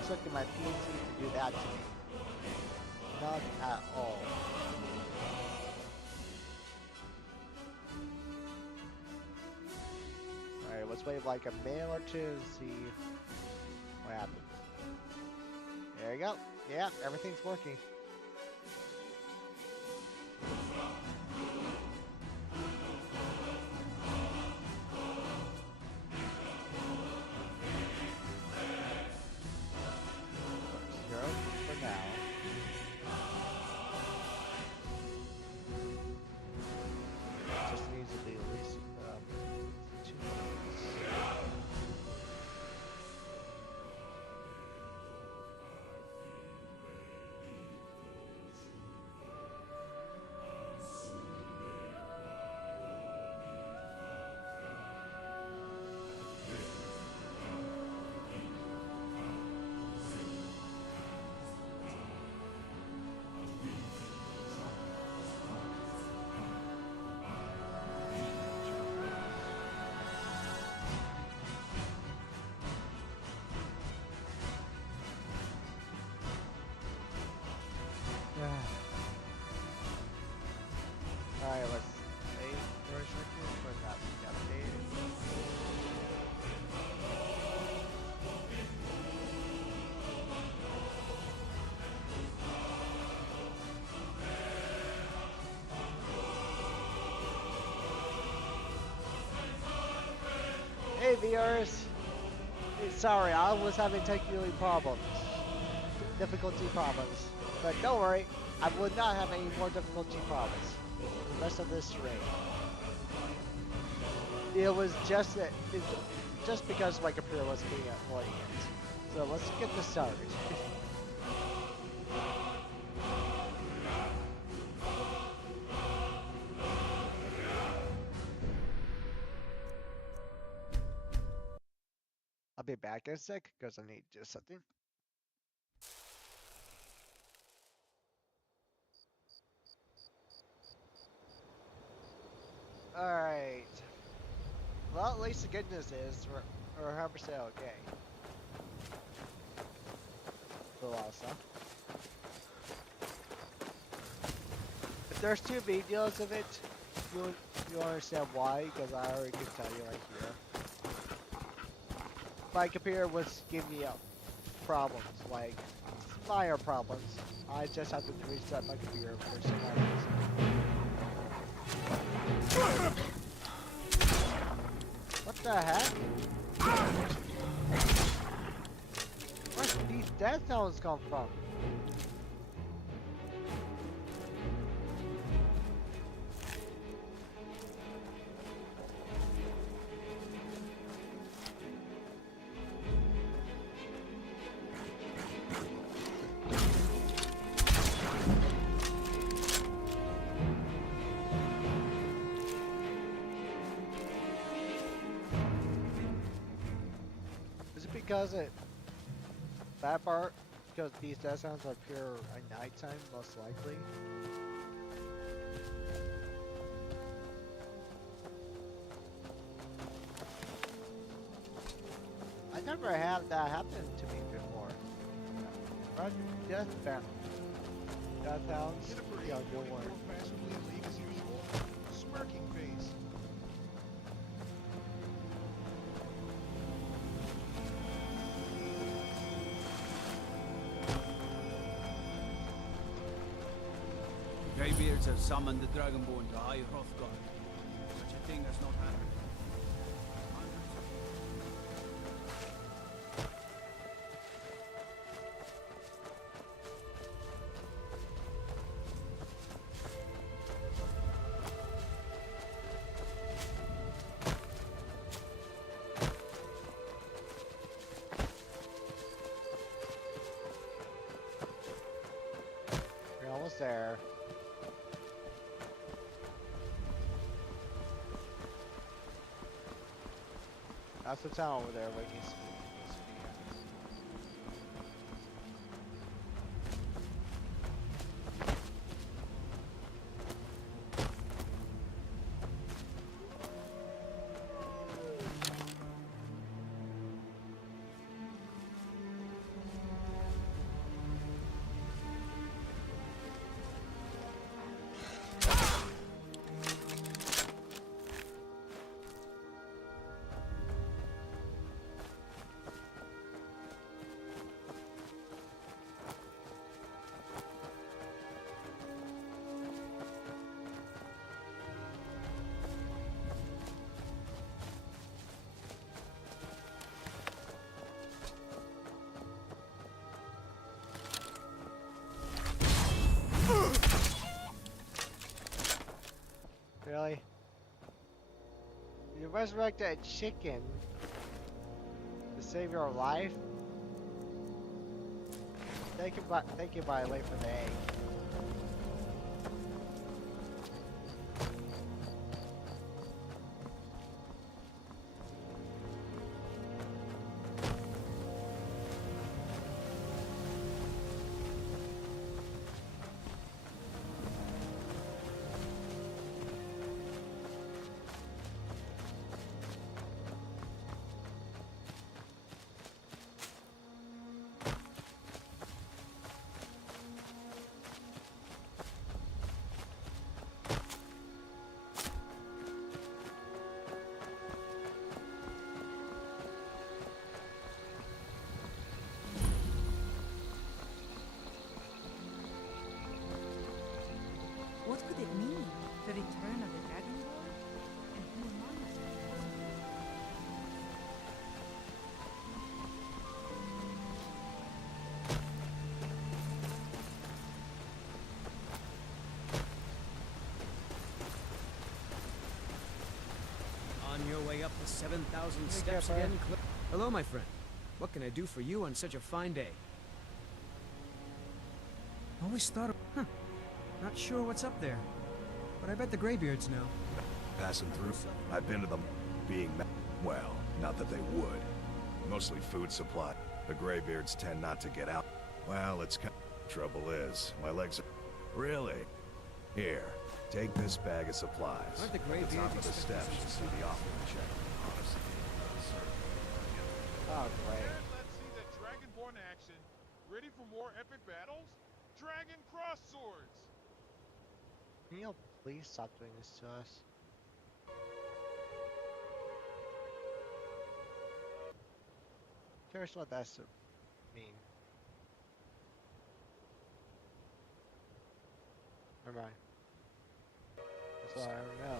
expecting my PC to do that to me. Not at all. Alright, let's wait like a minute or two and see what happens. There you go. Yeah, everything's working. Zero for now. Just needs to be at least 2 minutes. Alright, let's save for a second for that to be updated. Hey viewers! Hey, sorry, I was having technical problems. Difficulty problems. But don't worry, I would not have any more difficulty problems the rest of this stream. It was just that, just because my computer was being annoying it. So let's get this started. I'll be back in a sec because I need to do something. Alright. Well, at least the good news is we're 100% okay. A lot of stuff. If there's two videos of it, you'll understand why, because I already can tell you right here. My computer was giving me problems, like minor problems. I just have to reset my computer for some reason. What the heck? Where's these death sounds come from? Because that part, because these death sounds appear at nighttime, most likely. I never had that happen to me before. But death sounds, yeah, good one. Smirking face. Greybeards have summoned the Dragonborn to High Hrothgar. Such a thing has not happened. We're almost there. That's the town over there, like he's resurrect a chicken to save your life, thank you by the way for the egg. What could it mean? The return of the Dragonborn? And who among us? On your way up the 7,000 Hey, steps Kepper. again, hello, my friend. What can I do for you on such a fine day? Always thought of... Not sure what's up there. But I bet the Greybeards know. Passing through. I've been to them being... Well, not that they would. Mostly food supply. The Greybeards tend not to get out. Well, it's kind of... Trouble is, my legs are... Really? Here, take this bag of supplies. Aren't the At the Greybeards top of the expecting steps, you some see the offering check. Honestly, Oh great. And let's see the Dragonborn action. Ready for more epic battles? Dragon cross swords! Can you please stop doing this to us? Curious what that's to mean. Never mind. That's all I don't know.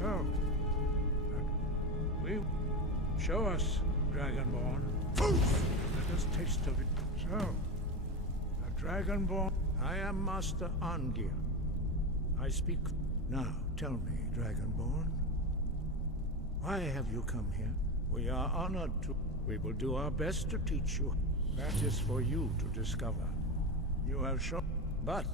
So, we show us, Dragonborn. Let us taste of it. So, a Dragonborn. I am Master Angir. I speak. Now, tell me, Dragonborn, why have you come here? We are honored to. We will do our best to teach you. That is for you to discover. You have shown. But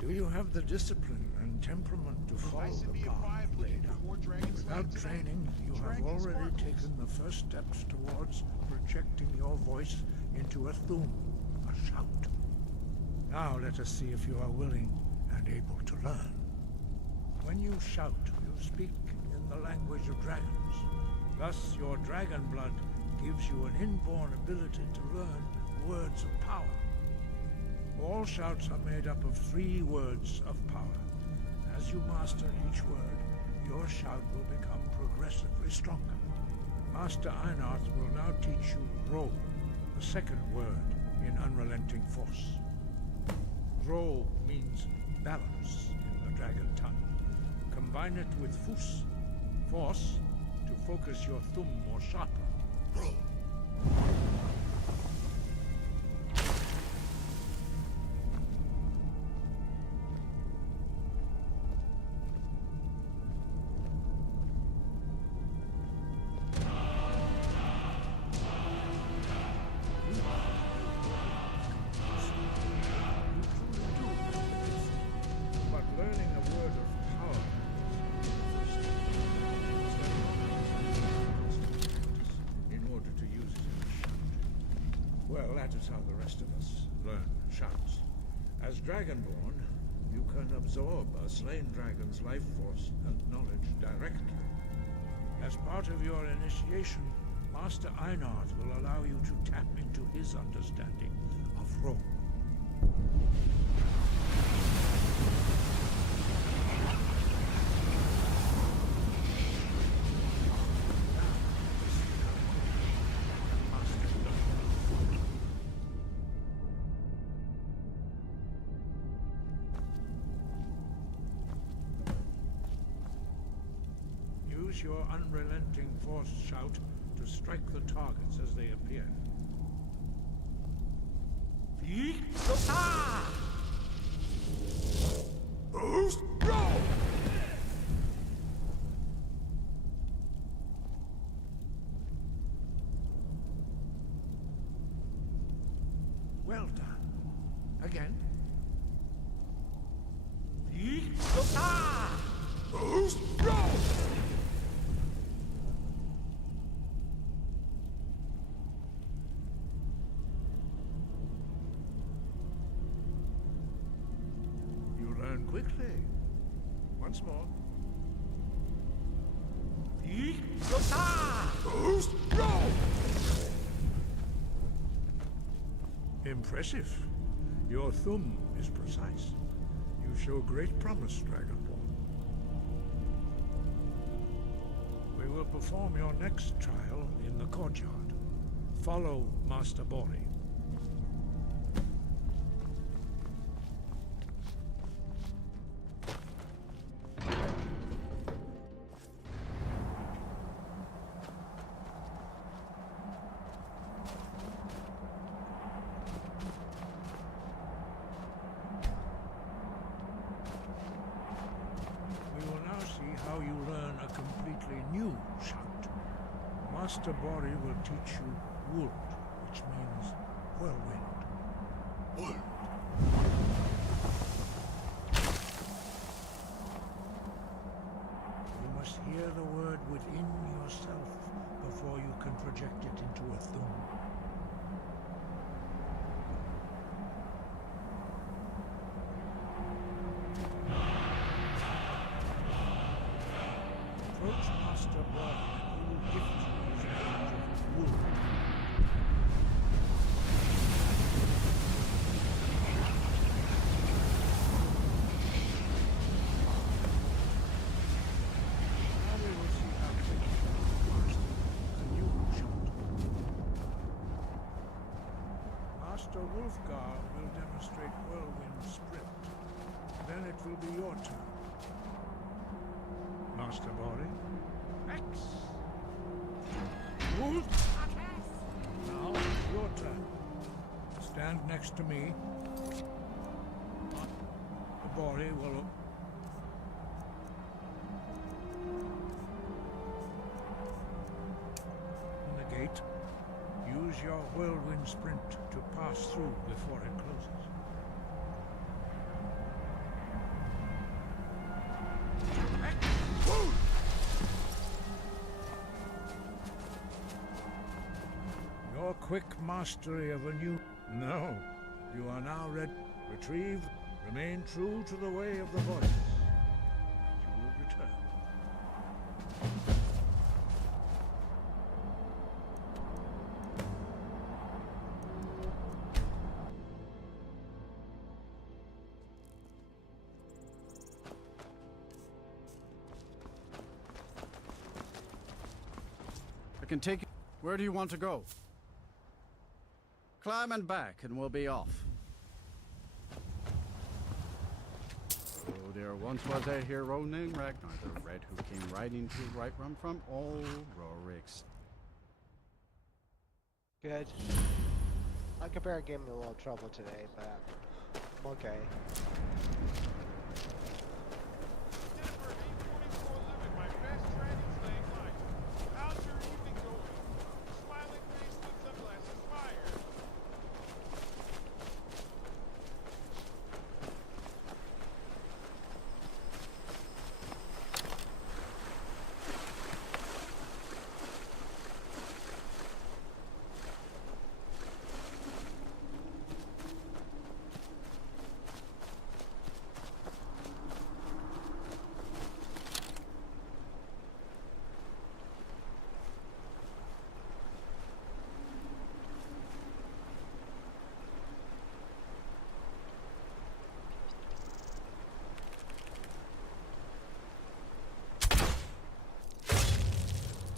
do you have the discipline and temperament to follow Nice to the be a path five laid looking out? for more dragon Without slaying training, you have Dragon already sparkles. taken the first steps towards projecting your voice into a thum, a shout. Now let us see if you are willing and able to learn. When you shout, you speak in the language of dragons. Thus, your dragon blood gives you an inborn ability to learn words of power. All shouts are made up of 3 words of power. As you master each word, your shout will become progressively stronger. Master Einarth will now teach you Ro, the second word in Unrelenting Force. Ro means balance in the dragon tongue. Combine it with Fus, force, to focus your thumb more sharper. Ro. But learning a word of power in order to use it in a shout. Well, that is how the rest of us learn shouts. As Dragonborn, you can absorb a slain dragon's life force and knowledge directly. As part of your initiation, Master Einarth will allow you to tap into his understanding of Rome. Use your unrelenting force shout to strike the targets as they appear. Well done. Again. You learn quickly. Once more. Impressive. Your thumb is precise. You show great promise, Dragonborn. We will perform your next trial in the courtyard. Follow Master Bori. We will now see how you learn a completely new shout. Master Bori will teach you Wood, which means whirlwind. Wood. You must hear the word within yourself before you can project it into a thum. Approach Master Bori and he will gift you his range of wood. Now we will see how quick you can master a new shot. Master Wolfgar will demonstrate whirlwind sprint. Then it will be your turn. Master Body. X. Move. Now, your turn. Stand next to me. The body will... In the gate, use your whirlwind sprint to pass through before it closes. Your quick mastery of a new... No. You are now ready. Retrieve. Remain true to the way of the voice. You will return. I can take you. Where do you want to go? Climb and back, and we'll be off. Oh, there once was a hero named Ragnar the Red who came riding to Whiterun from old Rorik's. Good. My computer gave me a little trouble today, but I'm okay. Jennifer, 84411, my best dragon slaying life. How's your evening going? Smiling face with sunglasses fire.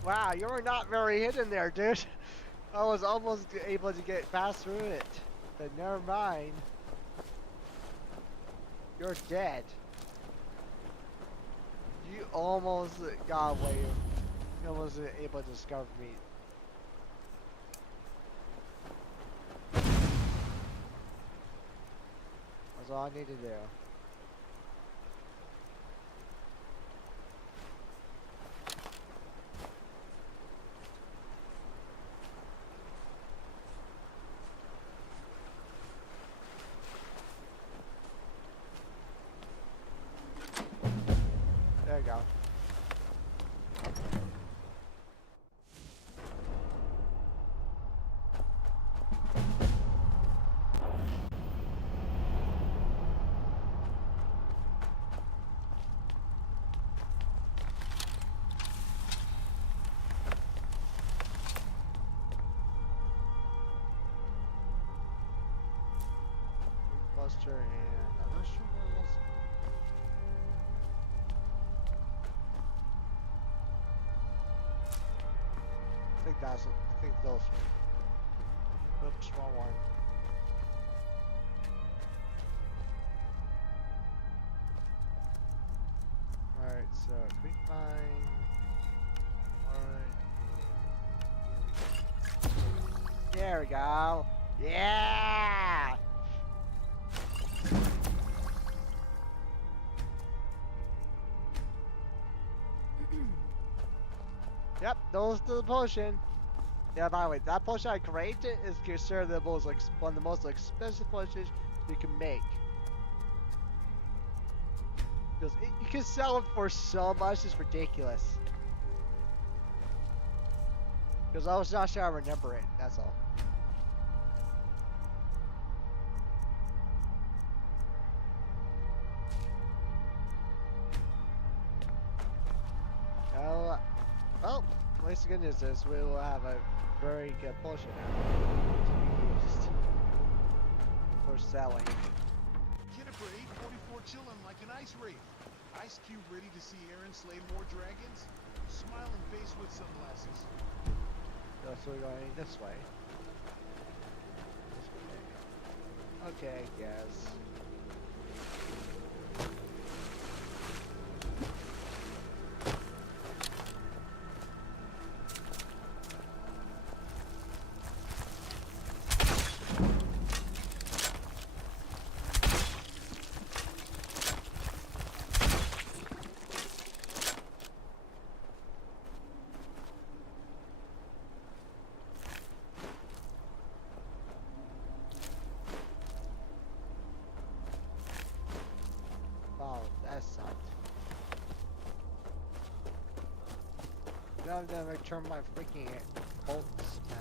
Wow, you were not very hidden there, dude. I was almost able to get past through it, but never mind. You're dead. You almost got away. You almost able to discover me. That's all I need to do. There you go. Buster and I'm not sure what else. I think those three. Oops, wrong one. Alright, so quick mine. Alright. There we go. Yeah! Yep, those to the potion. Yeah, by the way, that potion I created is considered the most one of the most expensive potions you can make. Because you can sell it for so much, it's ridiculous. Because I was not sure I remember it, that's all. Now, well, at least the good news is we will have a very good potion now to be used for selling. Jennifer, 844 chilling like an ice wraith. Ice Cube ready to see Aaron slay more dragons? Smiling face with sunglasses. So we're going this way. Okay, I guess. That sucked. Now I'm gonna return my freaking bolts back.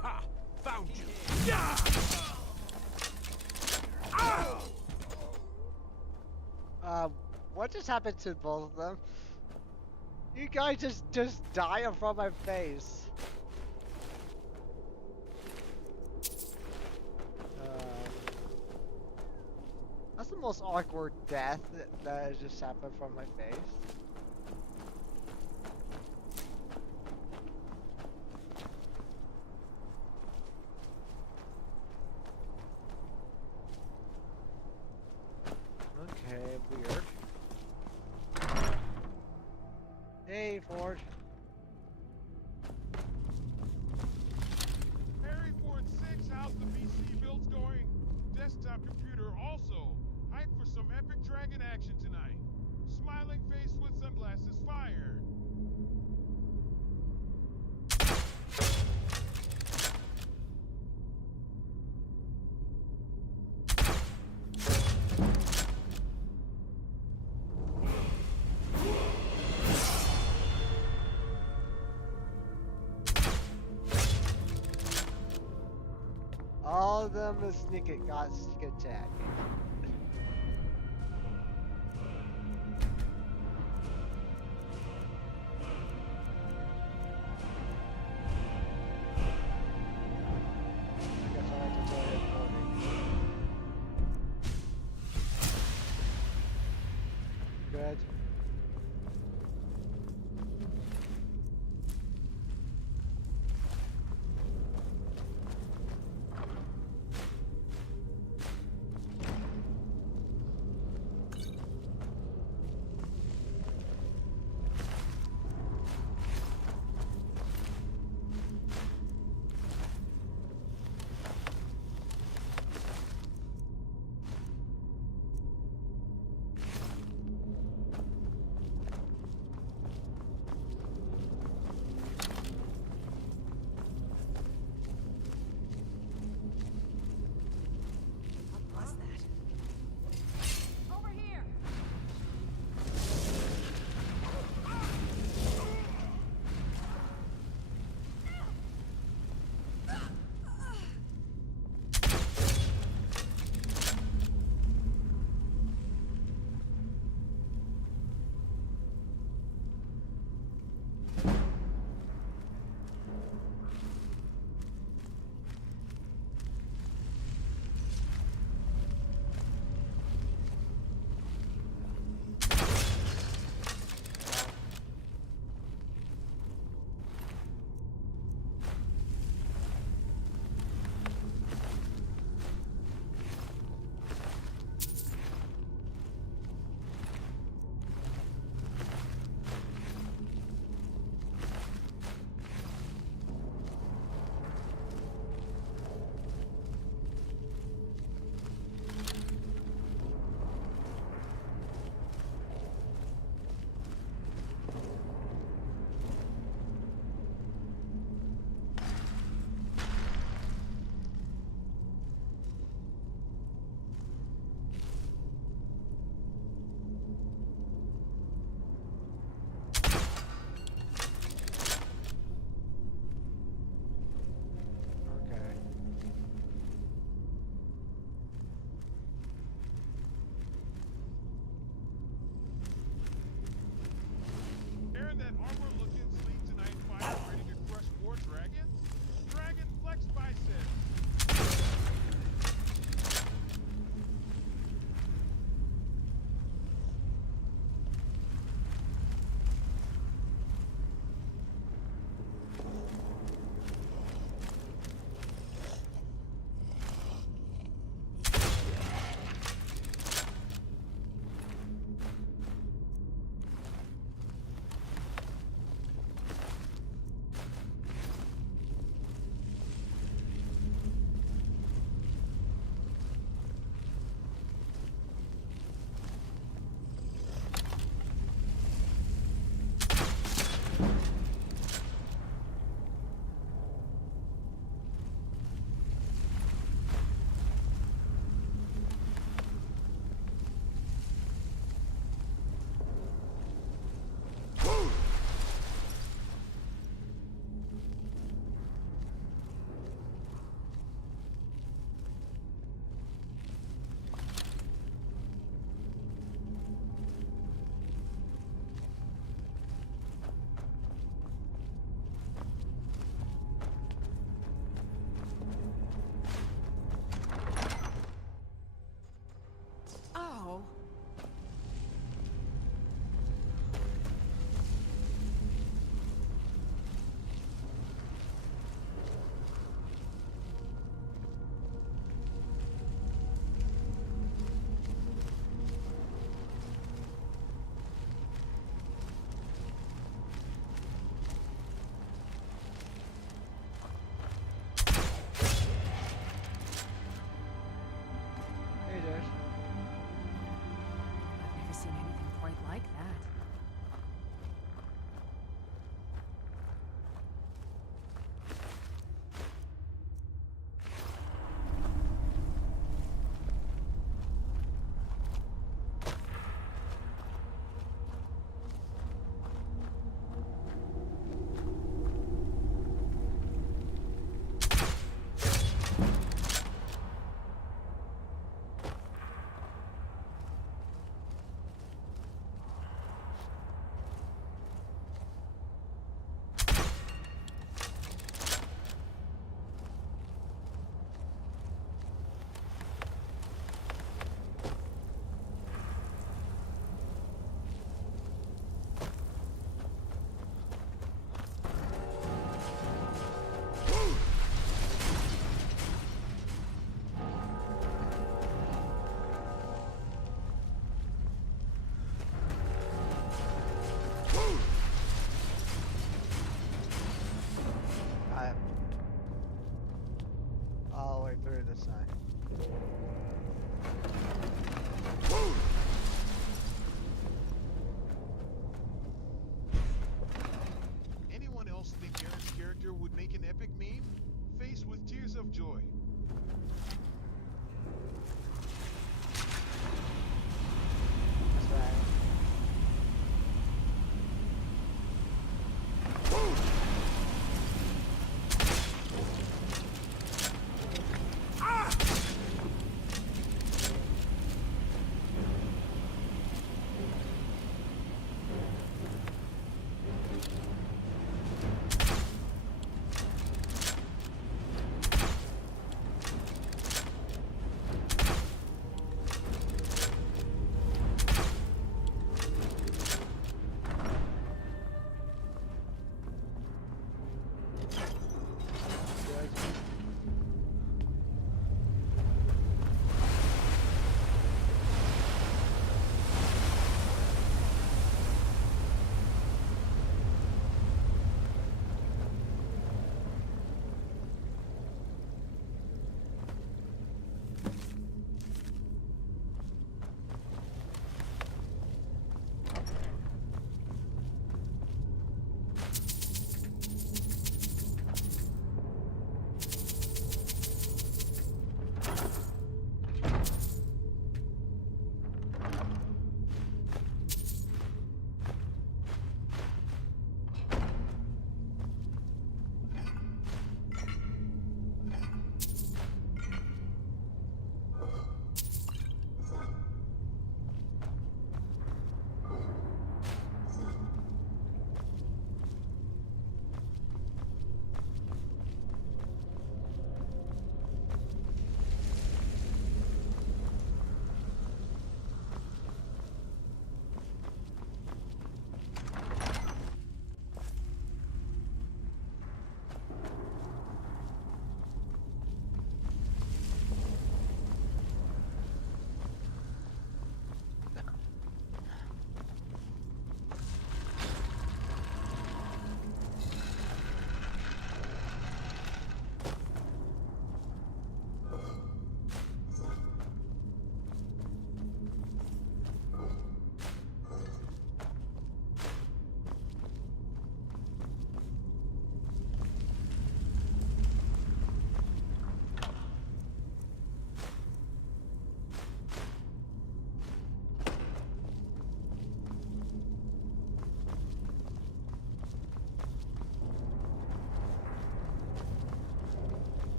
Ha! Found you! What just happened to both of them? You guys just die in front of my face. That's the most awkward death that has just happened from my face. Okay, weird. Hey, Ford. Harry Ford 6, how's the PC builds going? Desktop computer also. Hype for some epic dragon action tonight. Smiling face with sunglasses fire. All of them got sneak attack. I guess I'll have to tell you recording. Good.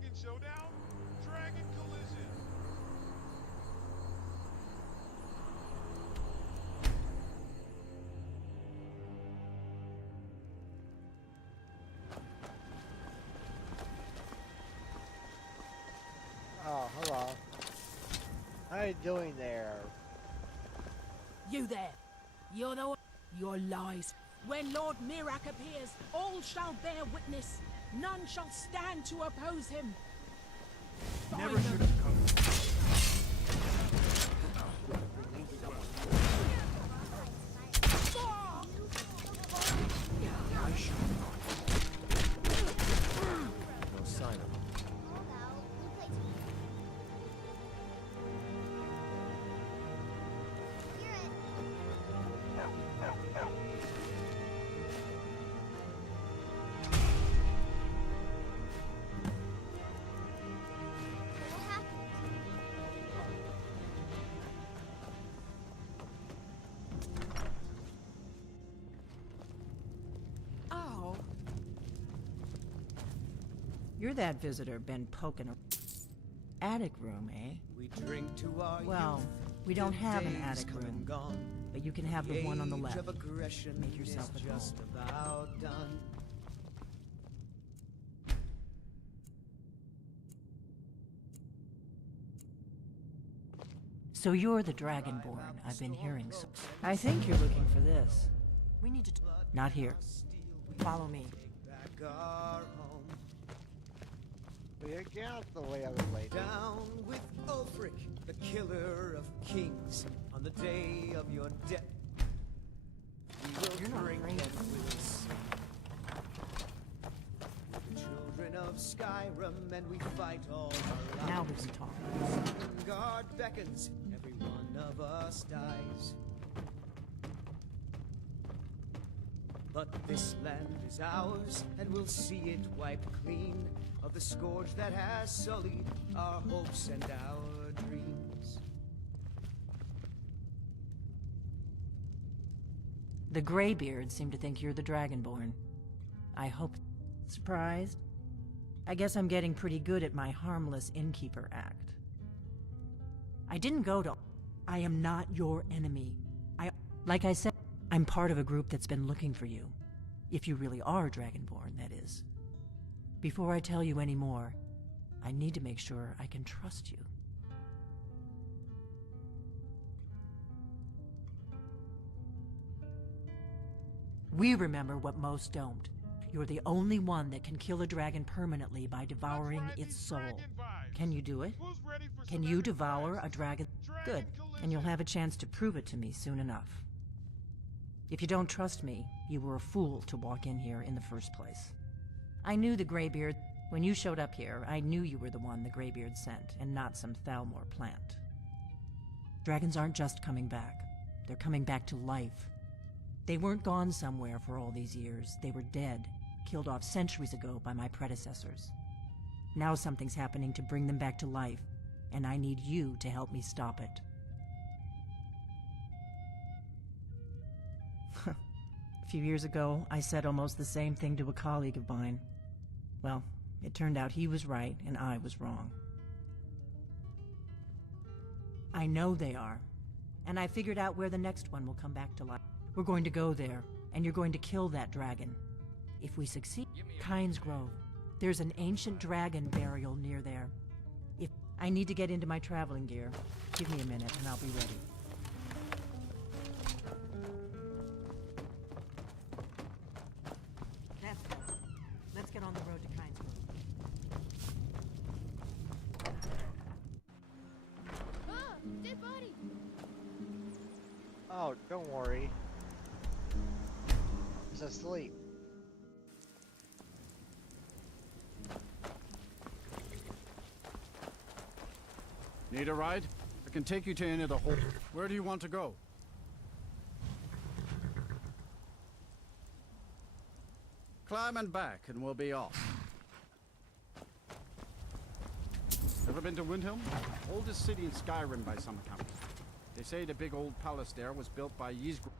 Dragon Showdown? Dragon Collision! Oh, hello. How you doing there? You there! You're the one. Your lies. When Lord Mirak appears, all shall bear witness. None shall stand to oppose him. Never Find should them. have come. I shall not. No sign of him. Oh, You're that visitor been poking a attic room, eh? We drink to our Well, youth, we don't till have an days attic come and room, gone. but you can have the one on the age left. of aggression Make yourself is at home. just about done. So you're the Dragonborn I've been hearing. I think you're looking for this. We need to. Not here. Follow me. Take back our home. We get out the way, other lady. Down with Ulfric, the killer of kings, on the day of your death. We You're will not drink afraid. and we'll sing. We're the children of Skyrim, and we fight all our lives. Now we can talk. Guard beckons, every one of us dies. But this land is ours, and we'll see it wiped clean of the scourge that has sullied our hopes and our dreams. The Greybeards seem to think you're the Dragonborn. I hope. Surprised? I guess I'm getting pretty good at my harmless innkeeper act. I didn't go to. I am not your enemy. Like I said, I'm part of a group that's been looking for you. If you really are Dragonborn, that is. Before I tell you any more, I need to make sure I can trust you. We remember what most don't. You're the only one that can kill a dragon permanently by devouring its soul. Can you do it? Can you devour a dragon? Good, and you'll have a chance to prove it to me soon enough. If you don't trust me, you were a fool to walk in here in the first place. I knew the Greybeard. When you showed up here, I knew you were the one the Greybeard sent, and not some Thalmor plant. Dragons aren't just coming back. They're coming back to life. They weren't gone somewhere for all these years. They were dead, killed off centuries ago by my predecessors. Now something's happening to bring them back to life, and I need you to help me stop it. A few years ago, I said almost the same thing to a colleague of mine. Well, it turned out he was right and I was wrong. I know they are, and I figured out where the next one will come back to life. We're going to go there, and you're going to kill that dragon. If we succeed, Kynes Grove. There's an ancient dragon burial near there. If I need to get into my traveling gear, give me a minute and I'll be ready. That's good. Let's get on the road to Kynes Grove. Ah, dead body. Oh, don't worry. He's asleep. Need a ride? I can take you to any of the hole. Where do you want to go? Climb and back, and we'll be off. Ever been to Windhelm? Oldest city in Skyrim by some accounts. They say the big old palace there was built by Ysgr.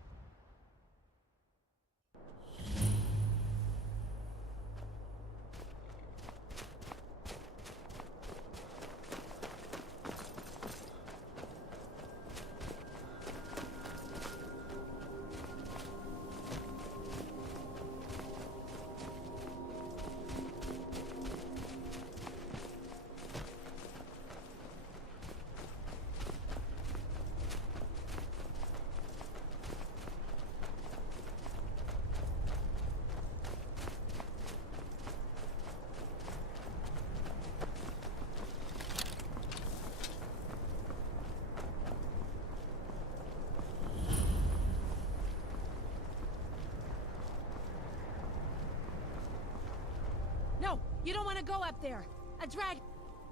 You don't want to go up there. A dragon.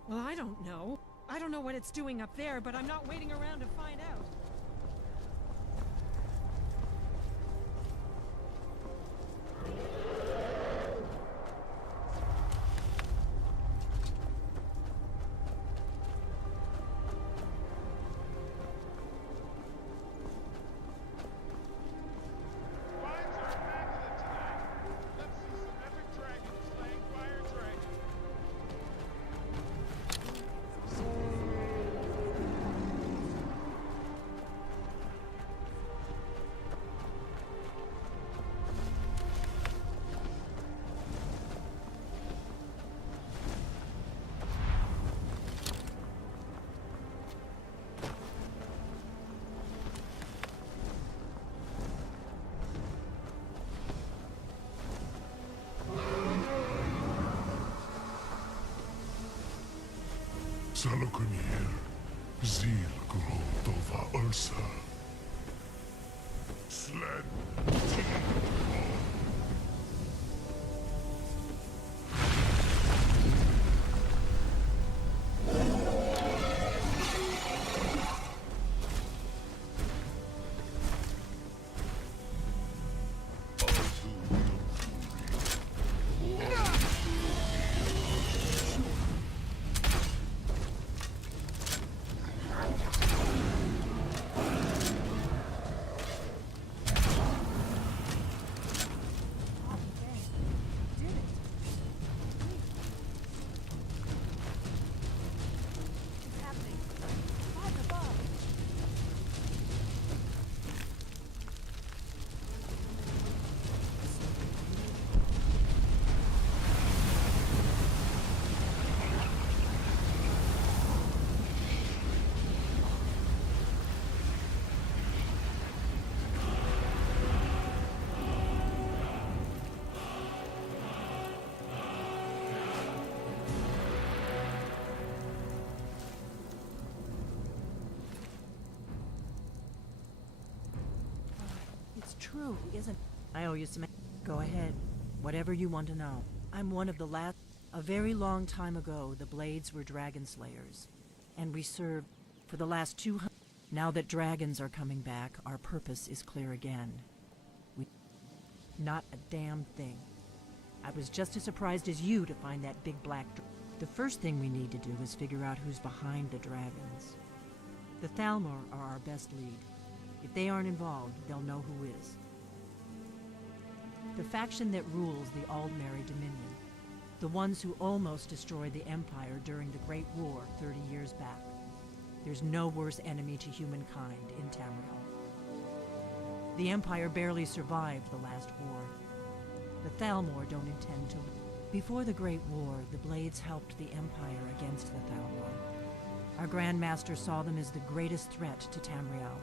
Well, I don't know. I don't know what it's doing up there, but I'm not waiting around to find out. Vibes are immaculate tonight. Let's see some epic dragons slaying fire dragons. Salokunir, Zil Grotova Ursa. Sled It's true, isn't it? I owe you some... Go ahead. Whatever you want to know. I'm one of the last... A very long time ago, the Blades were dragon slayers. And we served for the last 200... Now that dragons are coming back, our purpose is clear again. We... Not a damn thing. I was just as surprised as you to find that big black... The first thing we need to do is figure out who's behind the dragons. The Thalmor are our best lead. If they aren't involved, they'll know who is. The faction that rules the Aldmeri Dominion. The ones who almost destroyed the Empire during the Great War 30 years back. There's no worse enemy to humankind in Tamriel. The Empire barely survived the last war. The Thalmor don't intend to. Before the Great War, the Blades helped the Empire against the Thalmor. Our Grand Master saw them as the greatest threat to Tamriel.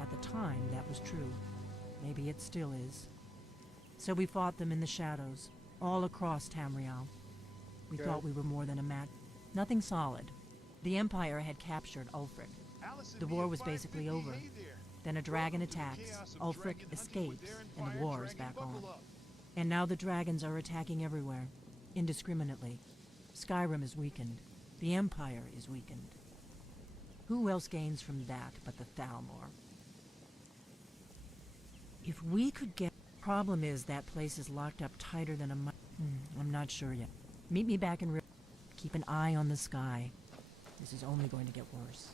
At the time, that was true. Maybe it still is. So we fought them in the shadows, all across Tamriel. We thought we were more than a match. Nothing solid. The Empire had captured Ulfric. The war was basically over. Then a dragon attacks, Ulfric escapes, and the war is back on. And now the dragons are attacking everywhere, indiscriminately. Skyrim is weakened. The Empire is weakened. Who else gains from that but the Thalmor? If we could get... Problem is that place is locked up tighter than a I'm not sure yet. Meet me back in... Keep an eye on the sky. This is only going to get worse.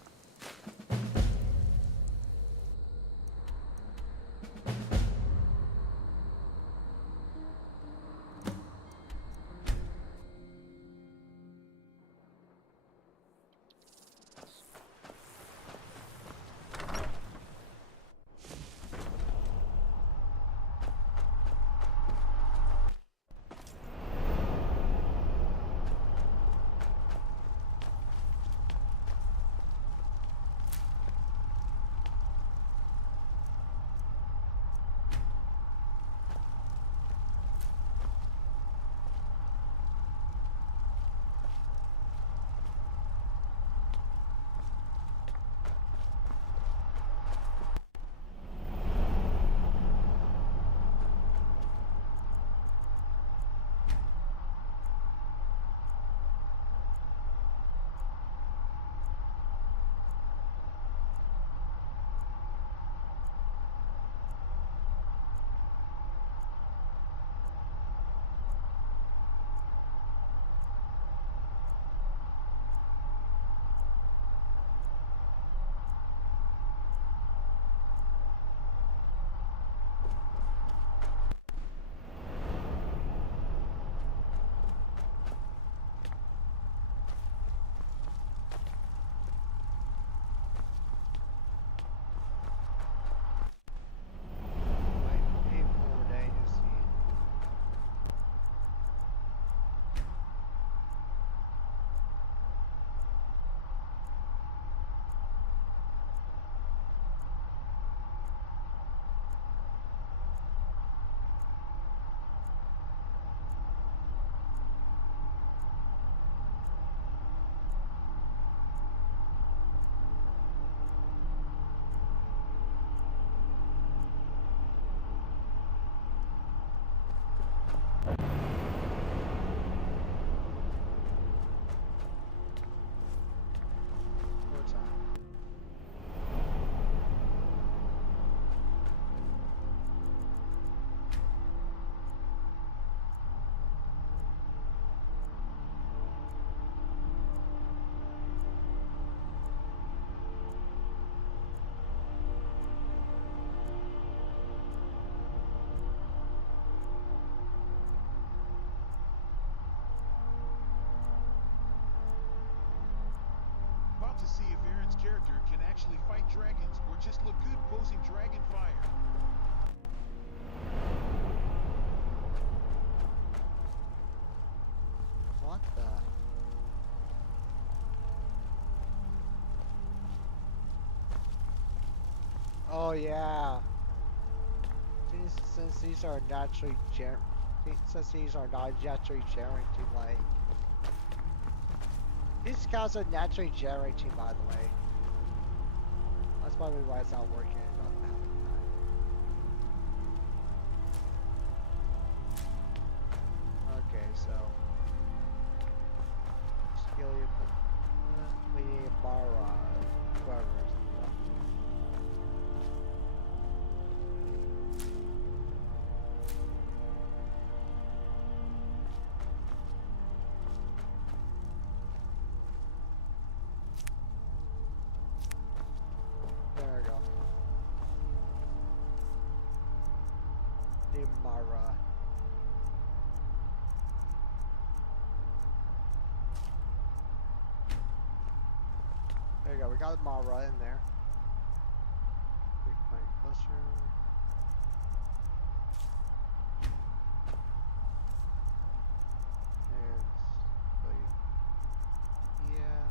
More time. About to see if Aaron's character can actually fight dragons or just look good posing dragon fire. What the? Oh yeah. Since these are naturally since these are not naturally generating light. These cows are naturally generating, by the way. That's probably why it's not working enough now. Okay, so we need Mara, whoever. There we go. Need Mara. There you go, we got Mara in there. Quick find cluster. And yeah.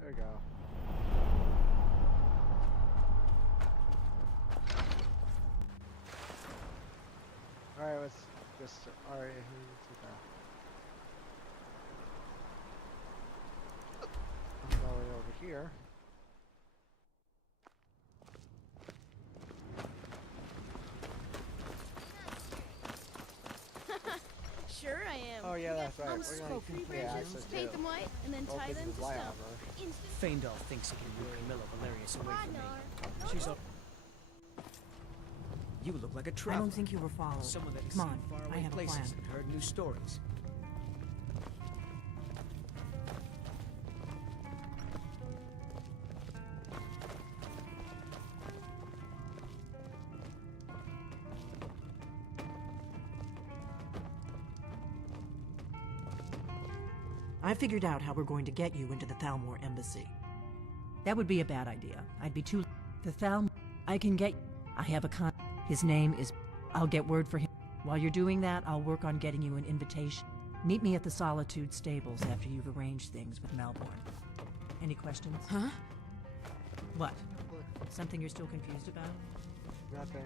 There we go. Alright, let's just alright, who's that? I'm going over here. Sure I am. Oh yeah, that's right. We're Unspoken gonna provisions. access to Paint them white and then tie them to light stuff. armor. Instant. Feindal thinks he can lure Camilla Valerius away from me. She's up. You look like a I traveler. don't think you were followed. Someone that has Come seen on, I faraway have a places plan. and heard new stories. I figured out how we're going to get you into the Thalmor embassy. That would be a bad idea. I'd be too... The Thalmor... I can get... I have a con... His name is... I'll get word for him. While you're doing that, I'll work on getting you an invitation. Meet me at the Solitude Stables after you've arranged things with Melbourne. Any questions? Huh? What? Something you're still confused about? Nothing.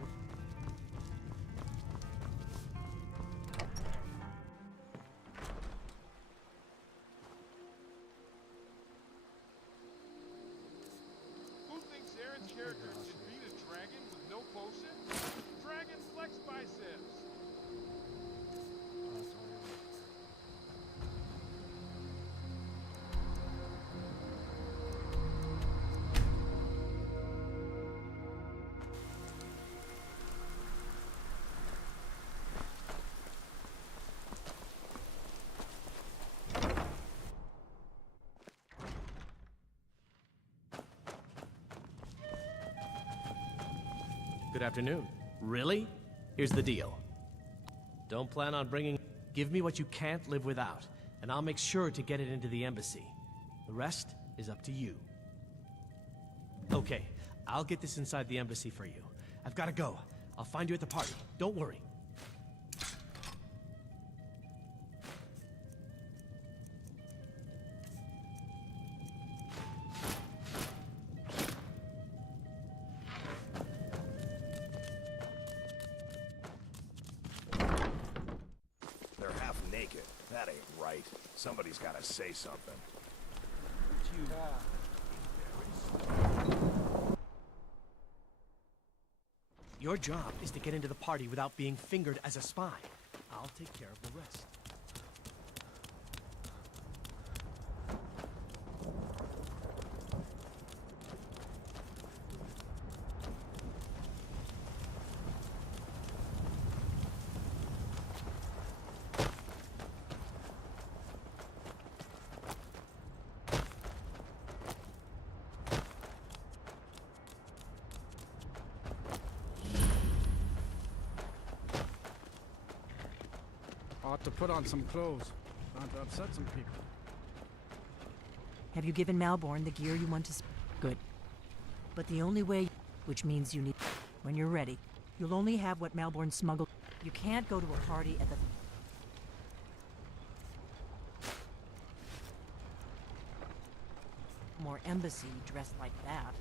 Who thinks Aaron's character can beat a dragon with no potion? Dragon flex biceps. Good afternoon. Really? Here's the deal. Don't plan on bringing... Give me what you can't live without, and I'll make sure to get it into the embassy. The rest is up to you. Okay, I'll get this inside the embassy for you. I've got to go. I'll find you at the party. Don't worry. They're half naked. That ain't right. Somebody's gotta say something. Yeah. Your job is to get into the party without being fingered as a spy. I'll take care of the rest. Ought to put on some clothes. Not to upset some people. Have you given Malborn the gear you want to Good. But the only way, which means you need... When you're ready, you'll only have what Malborn smuggled. You can't go to a party at the... Thalmor Embassy dressed like that.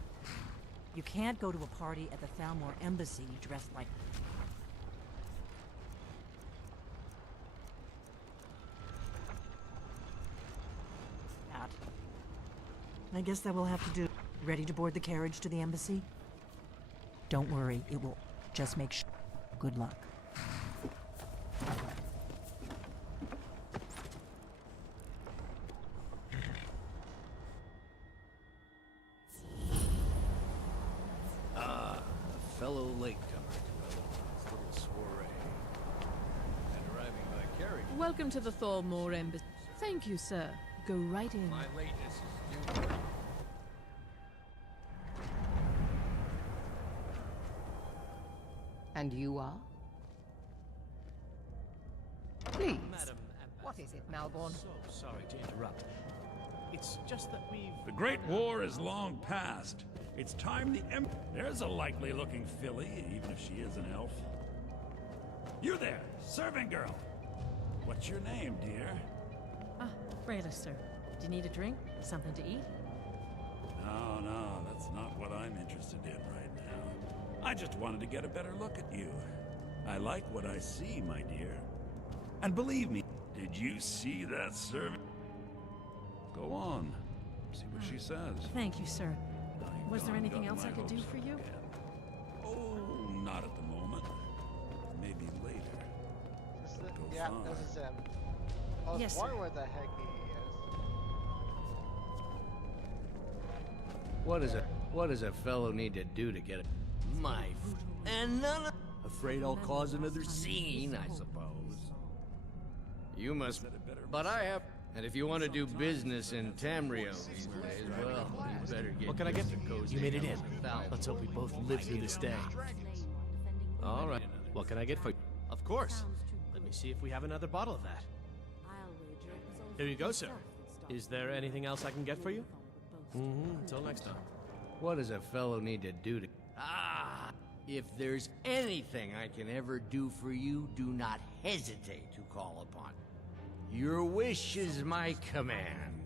You can't go to a party at the Thalmor Embassy dressed like... that. I guess that will have to do. Ready to board the carriage to the embassy? Don't worry, it will. Just make sure. Good luck. Fellow latecomer to this little soiree. And arriving by carriage. Welcome to the Thalmor Embassy. Thank you, sir. Go right in. My lateness is due. And you are? Please. Madam, what is it, Malborn? So sorry to interrupt. It's just that we've... The Great War is long past. It's time the There's a likely-looking filly, even if she is an elf. You there, serving girl. What's your name, dear? Ah, Brayla, sir. Do you need a drink? Something to eat? No, that's not what I'm interested in right now. I just wanted to get a better look at you. I like what I see, my dear. And believe me, did you see that servant? Go on. See what she says. Thank you, sir. Was there anything else I could do for you? Oh, not at the moment. Maybe later. Yeah, this is him. I was Yes, wondering sir. where the heck he What does a fellow need to do to get it? And none of... Afraid I'll cause another scene, I suppose. You must... But I have... And if you want to do business in Tamriel these days, well, you better get... What can I get? cozy You made it in. Foul. Let's hope we both live through this day. All right. What can I get for you? Of course. Let me see if we have another bottle of that. Here you go, sir. Is there anything else I can get for you? Until next time. What does a fellow need to do to... Ah! If there's anything I can ever do for you, do not hesitate to call upon. Your wish is my command.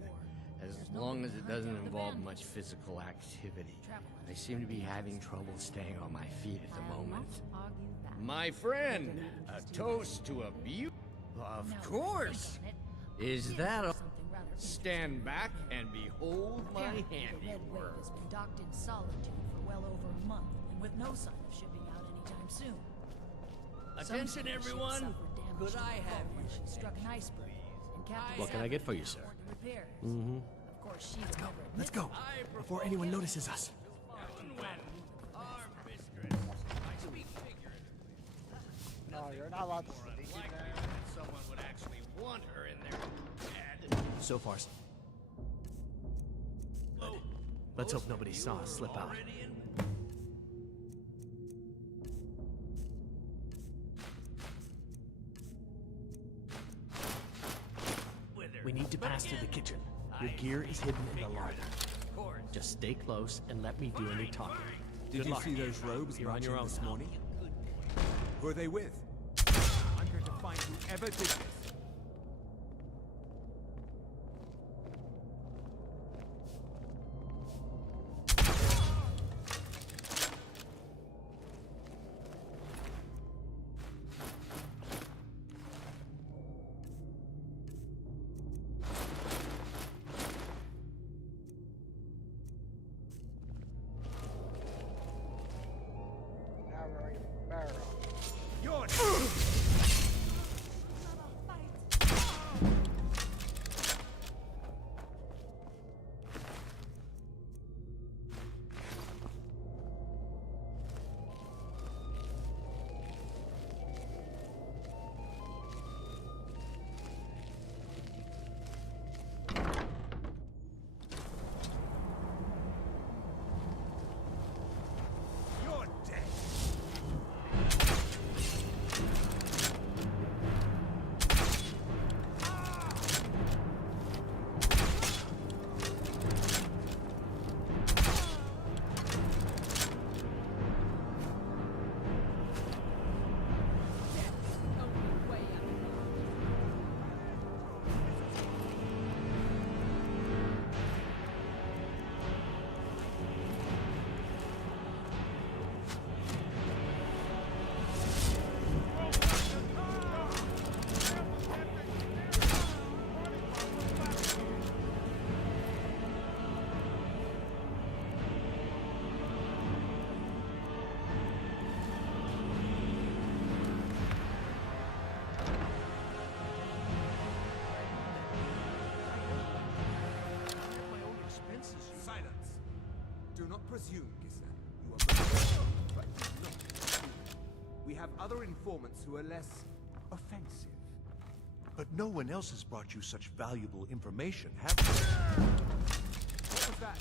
As long as it doesn't involve much physical activity. I seem to be having trouble staying on my feet at the moment. My friend, a toast to a beauty. Of course. Is that a... Stand back and behold my handiwork. has been docked in solitude for well over a month, and with no sign of shipping out anytime soon. Attention, Some everyone. ship suffered damage Could to I the have hull when she struck an iceberg? And Captain What can I get for you, sir? repairs. Of course, she would never admit Let's go. Before anyone notices us. No, you're not allowed to speak in there. Someone would actually want her in there. So far. Let's hope nobody saw us slip out. We need to pass through the kitchen. Your gear is hidden in the larder. Just stay close and let me do any talking. Did Good you luck. see those robes You're on your own this now. morning? Who are they with? I'm going to find whoever did this. Alright. Do not presume, Gisler. You are most but not presume. We have other informants who are less offensive. But no one else has brought you such valuable information, have they? What was that?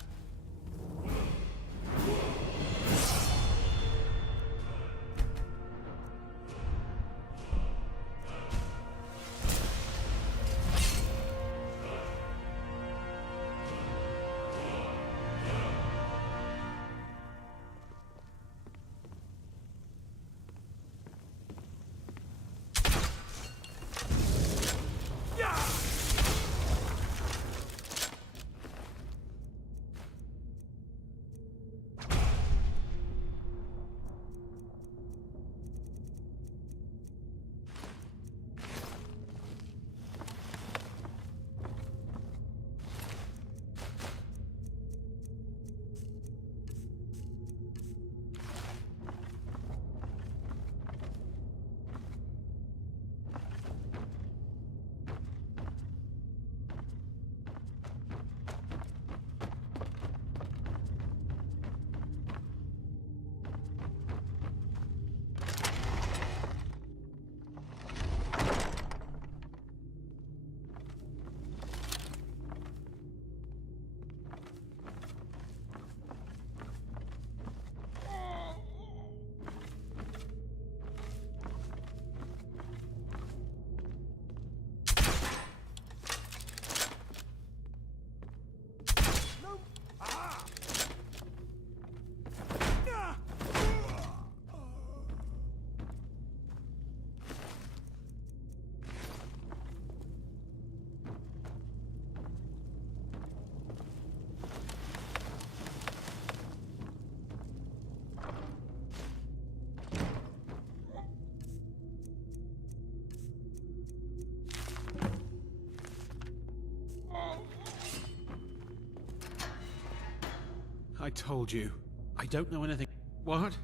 I told you. I don't know anything. What?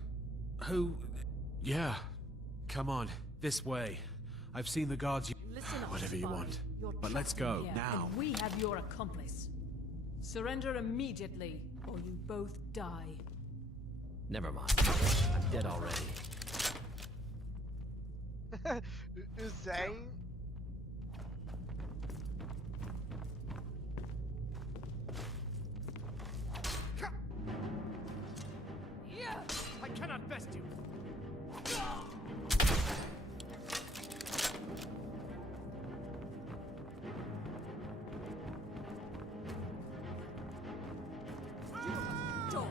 Who? Yeah. Come on, this way. I've seen the guards. Listen up, Whatever you spy. want. You're But let's trapped in go, here, now. And we have your accomplice. Surrender immediately, or you both die. Never mind. I'm dead already. Usain? Yeah! I cannot best you! Dog,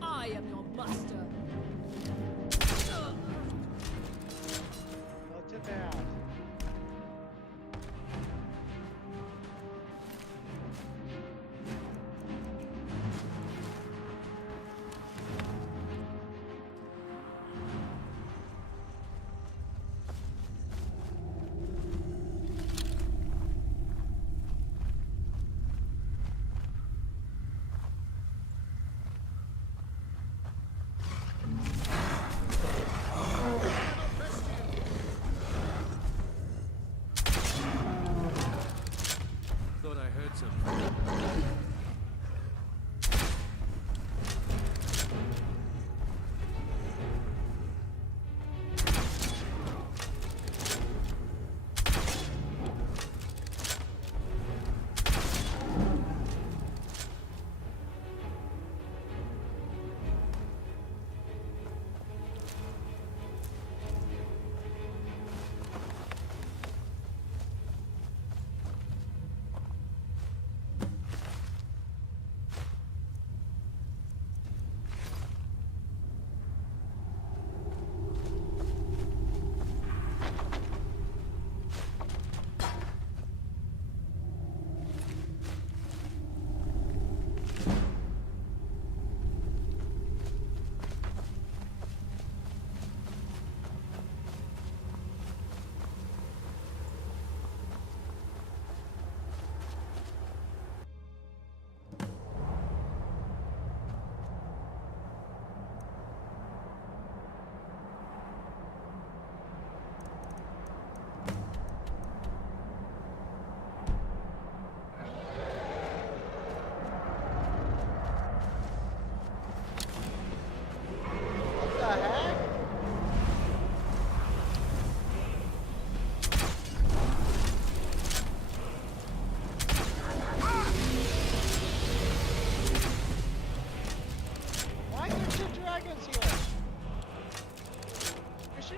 I am your master. Not too bad.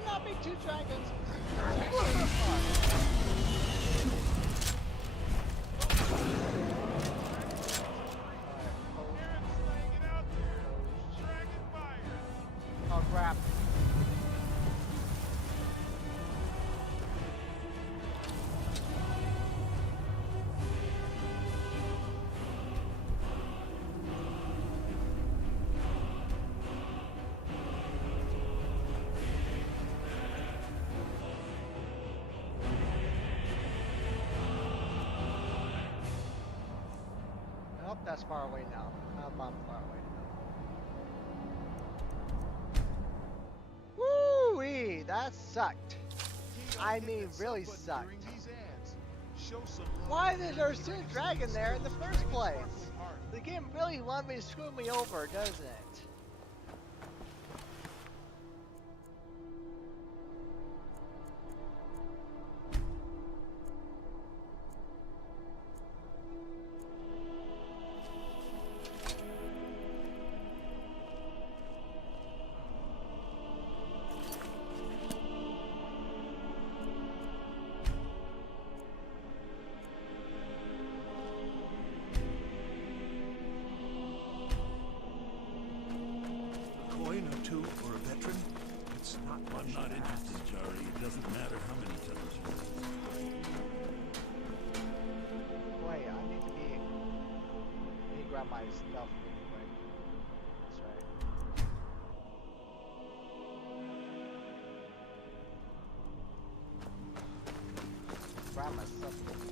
not be two dragons. Oh crap. I hope that's far away now. I hope I'm far away now. Woo-wee! That sucked. I mean, really sucked. Why did there still a dragon there in the first place? The game really wanted me to screw me over, doesn't it? Coin or two for a veteran? It's not much. I'm not interested, Jari. It doesn't matter how many times you Wait, I need to be. Let me grab my stuff really quick. That's right. Grab my stuff really.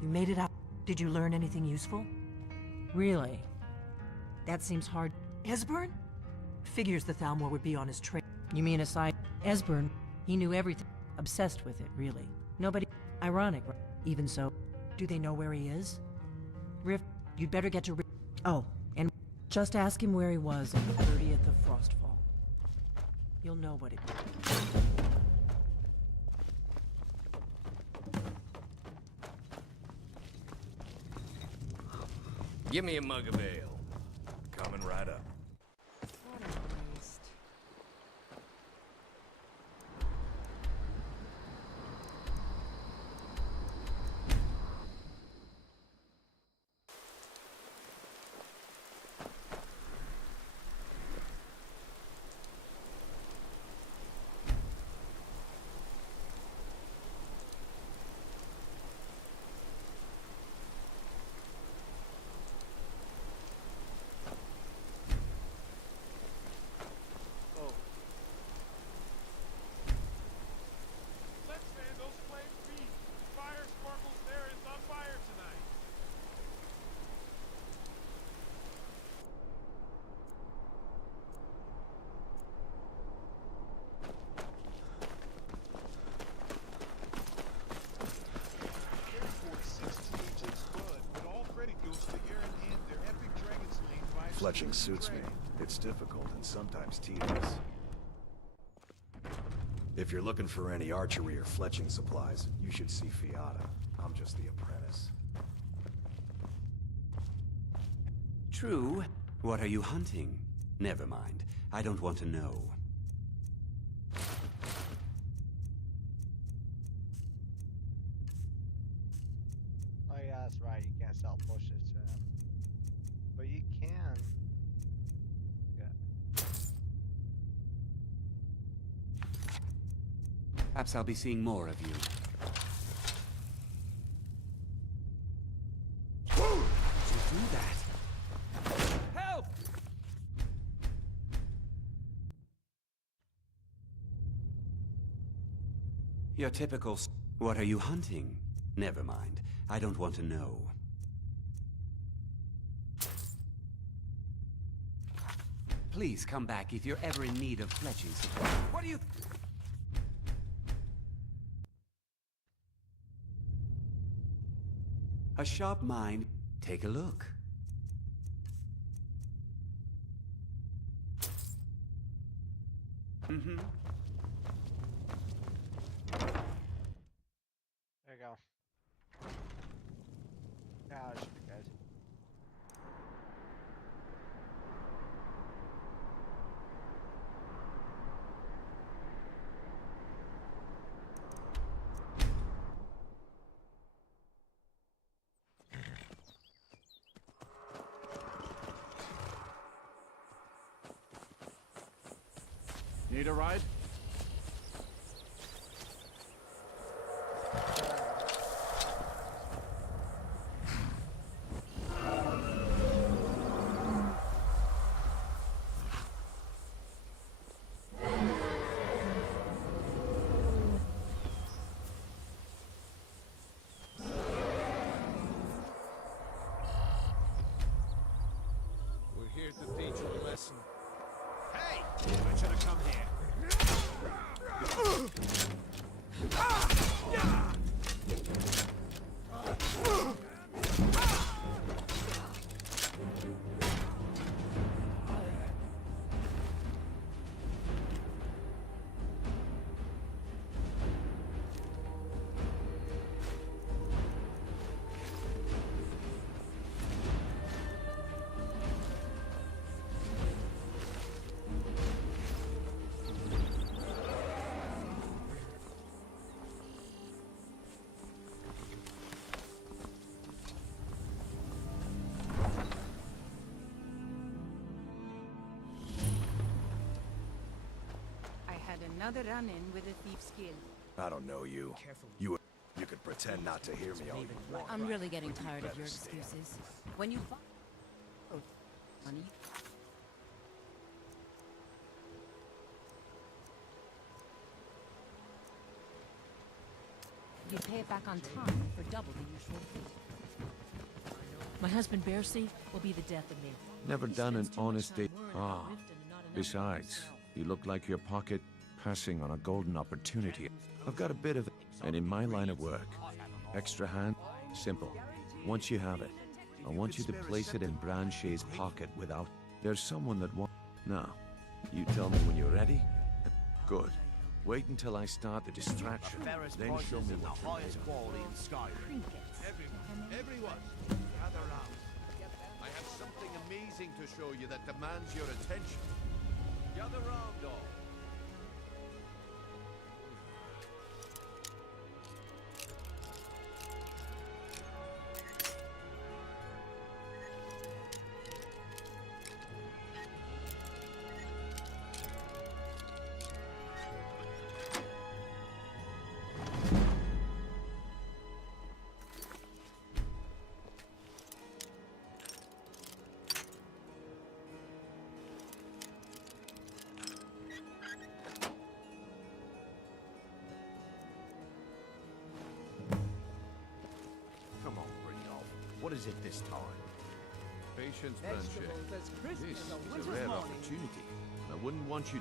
You made it out. Did you learn anything useful? Really? That seems hard. Esbern? Figures the Thalmor would be on his trail. You mean aside? Esbern, he knew everything. Obsessed with it, really. Nobody... Ironic, right? Even so, do they know where he is? Rift, you'd better get to Rift. Oh, and just ask him where he was on the 30th of Frostfall. You'll know what it means. Give me a mug of ale. Coming right up. What a waste. Let's fan those flames be. Fire sparkles there is on fire tonight. But all credit goes to Aaron and their epic dragon slaying five. Fletching suits me. It's difficult and sometimes tedious. If you're looking for any archery or fletching supplies, you should see Fiata. I'm just the apprentice. True. What are you hunting? Never mind. I don't want to know. Oh yeah, that's right. You can't sell bushes to him, but you can. Yeah. Perhaps I'll be seeing more of you. Did you do that? Help! Your typical... What are you hunting? Never mind. I don't want to know. Please come back if you're ever in need of fletching supply. What do you... A sharp mind. Take a look. Mm-hmm. There you go. Now it should be good. Need a ride? We're here to teach you a lesson. Hey! I should have come here. Another run-in with a thief's guild. I don't know you. You could pretend not to hear me all you want. I'm really getting tired of better your stay out. excuses. When you oh, honey. You pay it back on time for double the usual fee. My husband Bercy will be the death of me. Never done an honest day. Ah. Rift and not enough Besides, you look like your pocket passing on a golden opportunity. I've got a bit of it, and in my line of work, extra hand, simple. Once you have it, I want you to place it in Branche's pocket without... There's someone that wants... Now, you tell me when you're ready. Good. Wait until I start the distraction, then show me what you're made of. quality in Skyrim. Everyone, gather round. I have something amazing to show you that demands your attention. Gather round, all. What is it this time? Patience, Branche. This is a rare opportunity. I wouldn't want you...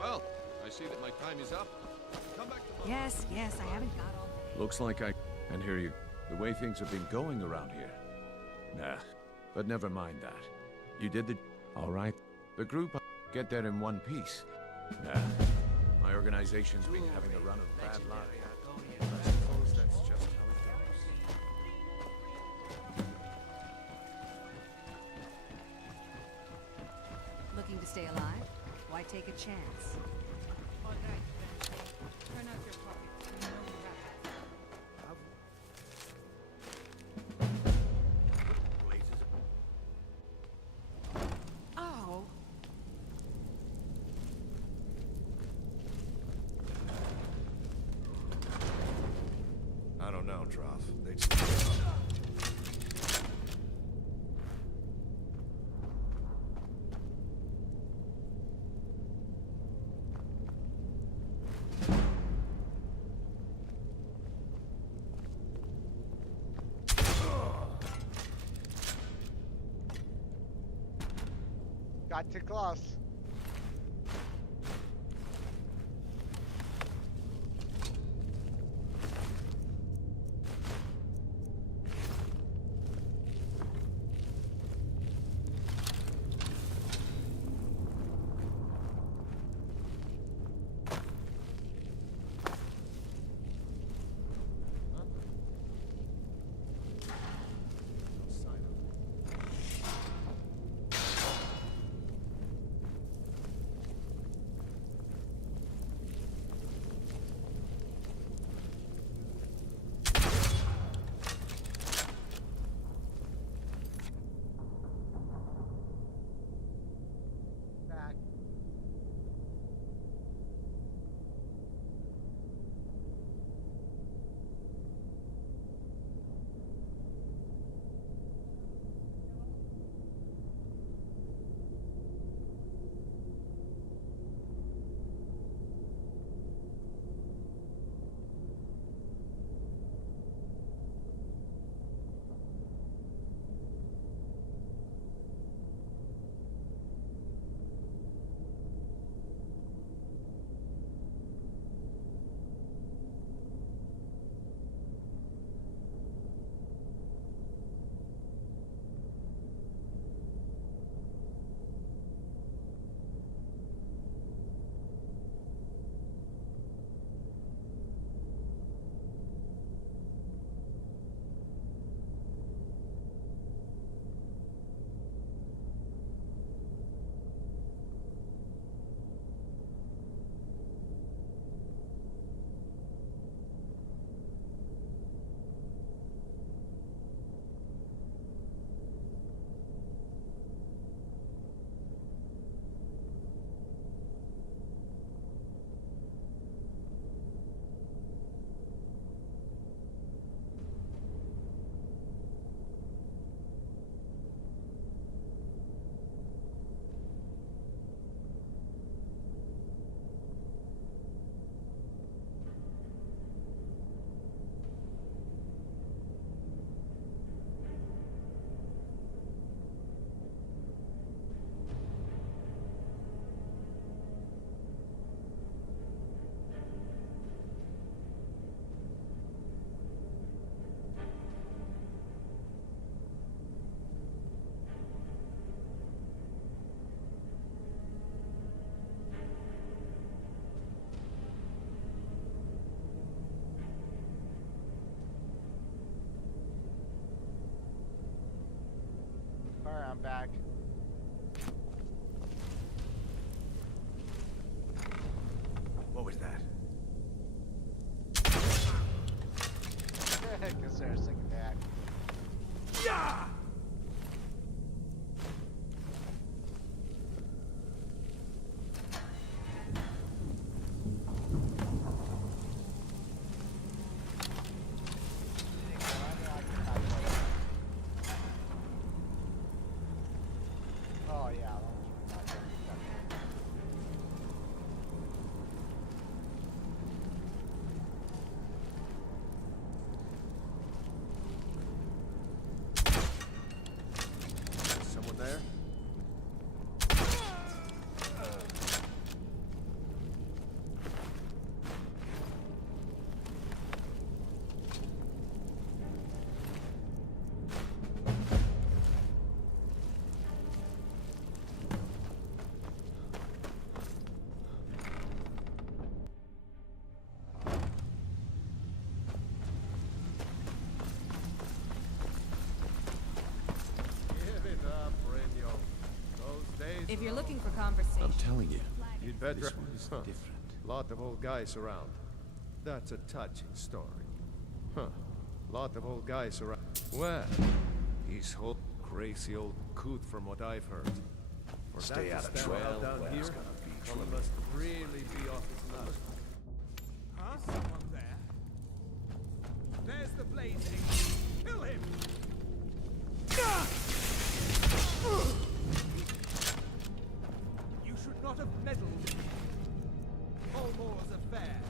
Well, I see that my time is up. Come back tomorrow. Yes, I haven't got all day. Looks like I... And here you... The way things have been going around here. Nah, but never mind that. You did the... All right. The group... Get there in one piece. Nah, my organization's been having a run of bad luck. I suppose that's just how it goes. Looking to stay alive? Why take a chance? All right, turn out your pockets. You know the rap. Oh. I don't know, Trough. They just... Got too close. I'm back. What was that? Because there's a second back. Yeah! Oh yeah. Someone there? Give it up, Renyo. Those days. If you're looking for conversation, I'm telling you, You'd better. this one is different. Lot of old guys around. That's a touching story. Huh. Lot of old guys around. Well, he's whole crazy old coot from what I've heard. For Stay that out to of stand trouble. out down Well, here, it's gonna be one trouble. must really be off his nut. Huh? Someone there? There's the blazing. Kill him! You should not have meddled with Colmore's affairs.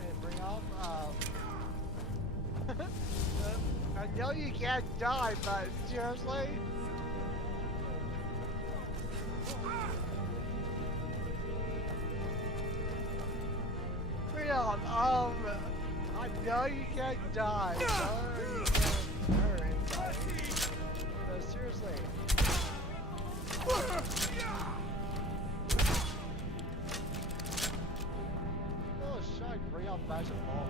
Hey, bring up, I know you can't die, but seriously? Bring up, I know you can't die, I know you can't hurt anybody. But seriously. Oh, shit, bring up back to ball.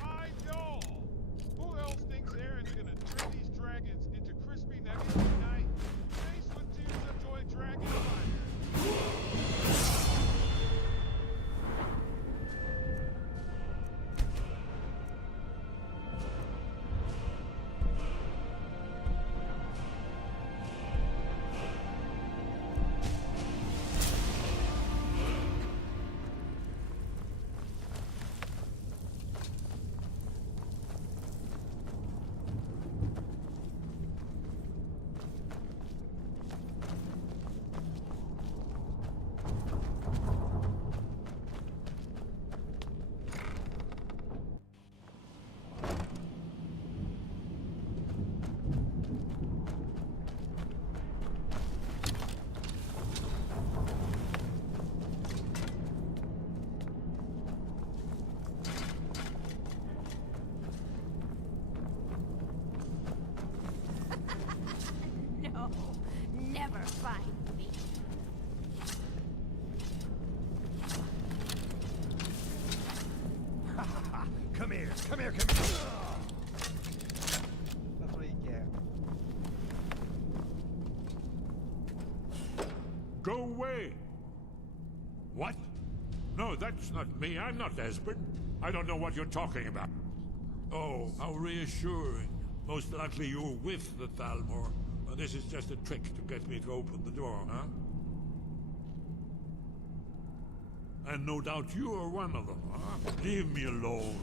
I know! Who else thinks Aaron's gonna turn these dragons into crispy nuggets tonight? Face with tears of joy, dragon fire! No, never find me. Come here, come here, come here. That's what you get. Go away! What? No, that's not me. I'm not Esbern. I don't know what you're talking about. Oh, how reassuring. Most likely you're with the Thalmor. And this is just a trick to get me to open the door, huh? And no doubt you are one of them, huh? Leave me alone.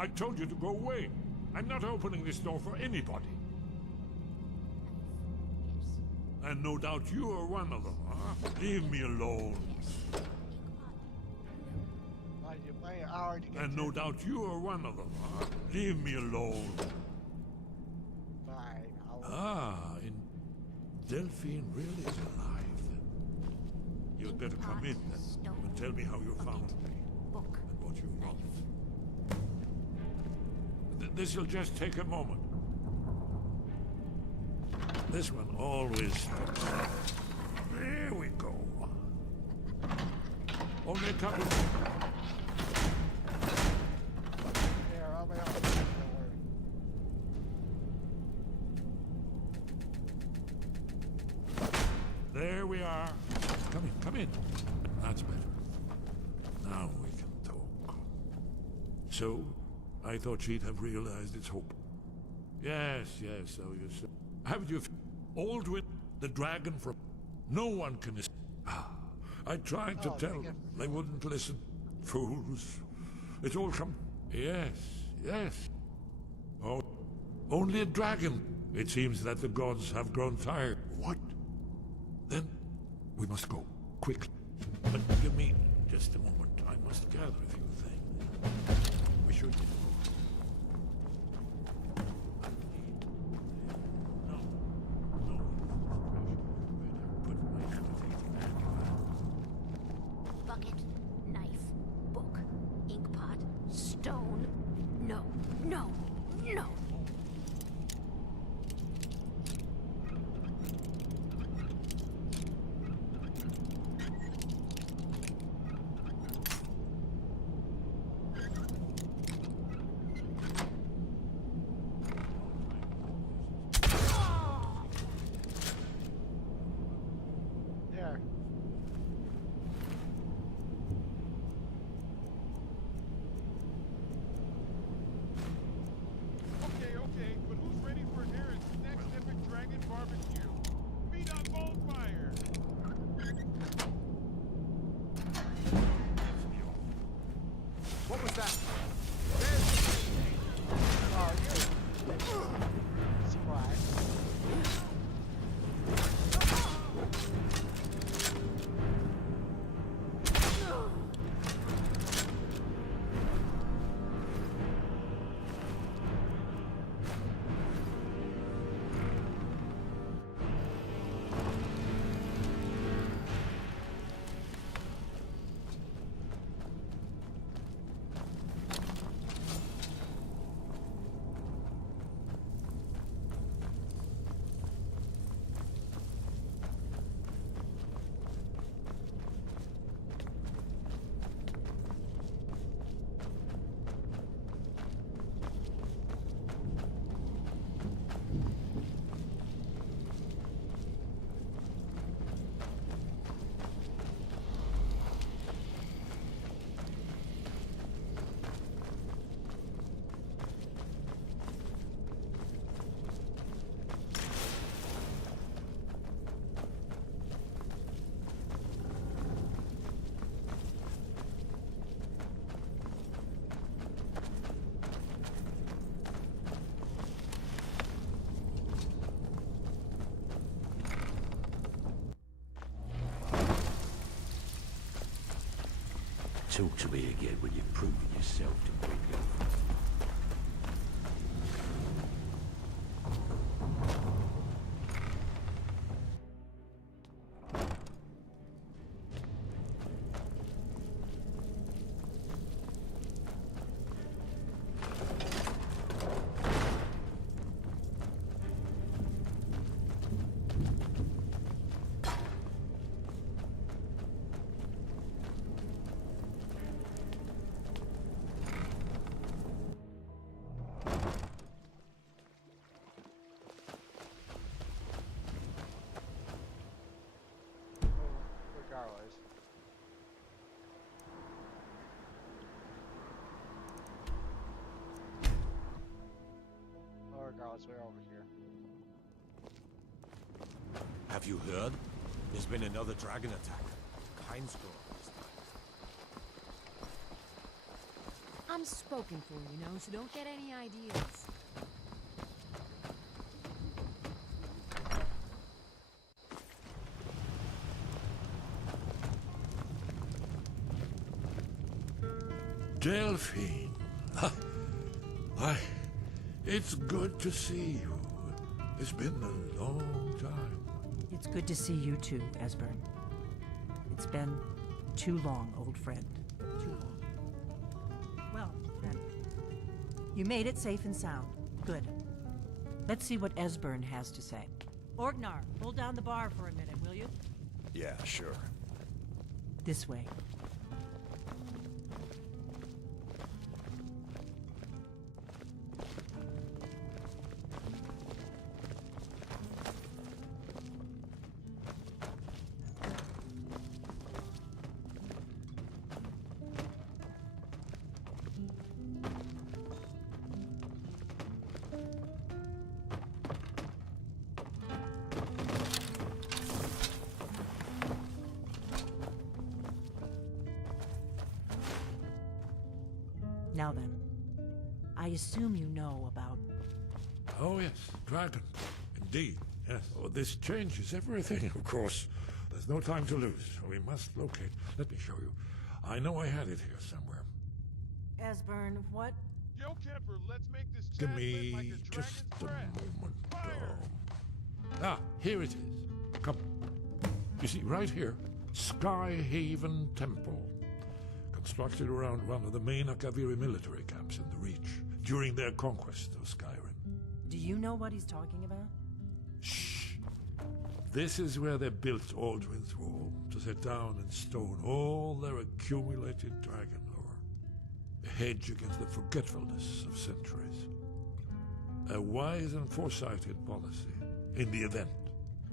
I told you to go away. I'm not opening this door for anybody. And no doubt you are one of them, huh? Leave me alone. And no doubt you are one of them, huh? Leave me alone. Fine, in Delphine really is alive, then. You'd better come in, then, and tell me how you found me. And what you want. This'll just take a moment. This one always stops. There we go. Only a couple. Here, I'll be on. Don't worry. There we are. Come in, come in. That's better. Now we can talk. So, I thought she'd have realized its hope. Yes, so you said. Haven't you Aldwin, the dragon from... No one can escape. I tried to tell them. They wouldn't listen. Fools. It's all come... Yes. Oh, only a dragon. It seems that the gods have grown tired. What? Then we must go. Quickly. But give me just a moment. I must gather a few things. We should... Bucket, knife, book, inkpot, stone. No. There. Okay, but who's ready for Aaron's next epic dragon barbecue? Meet on bonfire! What was that? Oh, you're... Surprise. Talk to me again when you've proven yourself to be good. Regardless. Oh, regardless, we're over here. Have you heard? There's been another dragon attack. Kind storm this time. I'm spoken for, you know, so don't get any ideas. Delphine. Why, it's good to see you. It's been a long time. It's good to see you too, Esbern. It's been too long, old friend. Too long. Well, then. You made it safe and sound. Good. Let's see what Esbern has to say. Orgnar, hold down the bar for a minute, will you? Yeah, sure. This way. Now then, I assume you know about... Oh, yes, dragon. Indeed, yes. Oh, this changes everything, of course. There's no time to lose. We must locate. Let me show you. I know I had it here somewhere. Esbern, what? Yo, Kemper, let's make this Give chat me like a just dragon's a breath. moment. Ah, here it is. Come. You see, right here, Skyhaven Temple. Constructed around one of the main Akaviri military camps in the Reach during their conquest of Skyrim. Do you know what he's talking about? Shh. This is where they built Aldrin's Wall, to set down in stone all their accumulated dragon lore. A hedge against the forgetfulness of centuries. A wise and foresighted policy in the event.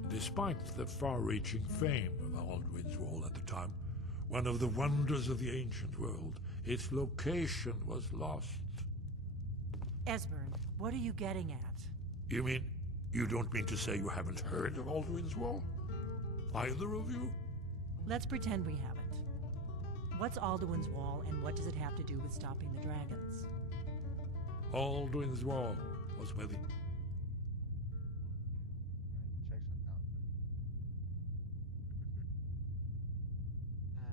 Despite the far-reaching fame of Aldrin's Wall at the time, one of the wonders of the ancient world, its location was lost. Esbern, what are you getting at? You mean, you don't mean to say you haven't heard of Aldrin's Wall? Either of you? Let's pretend we haven't. What's Alduin's Wall, and what does it have to do with stopping the dragons? Aldrin's Wall was where the... Check something out.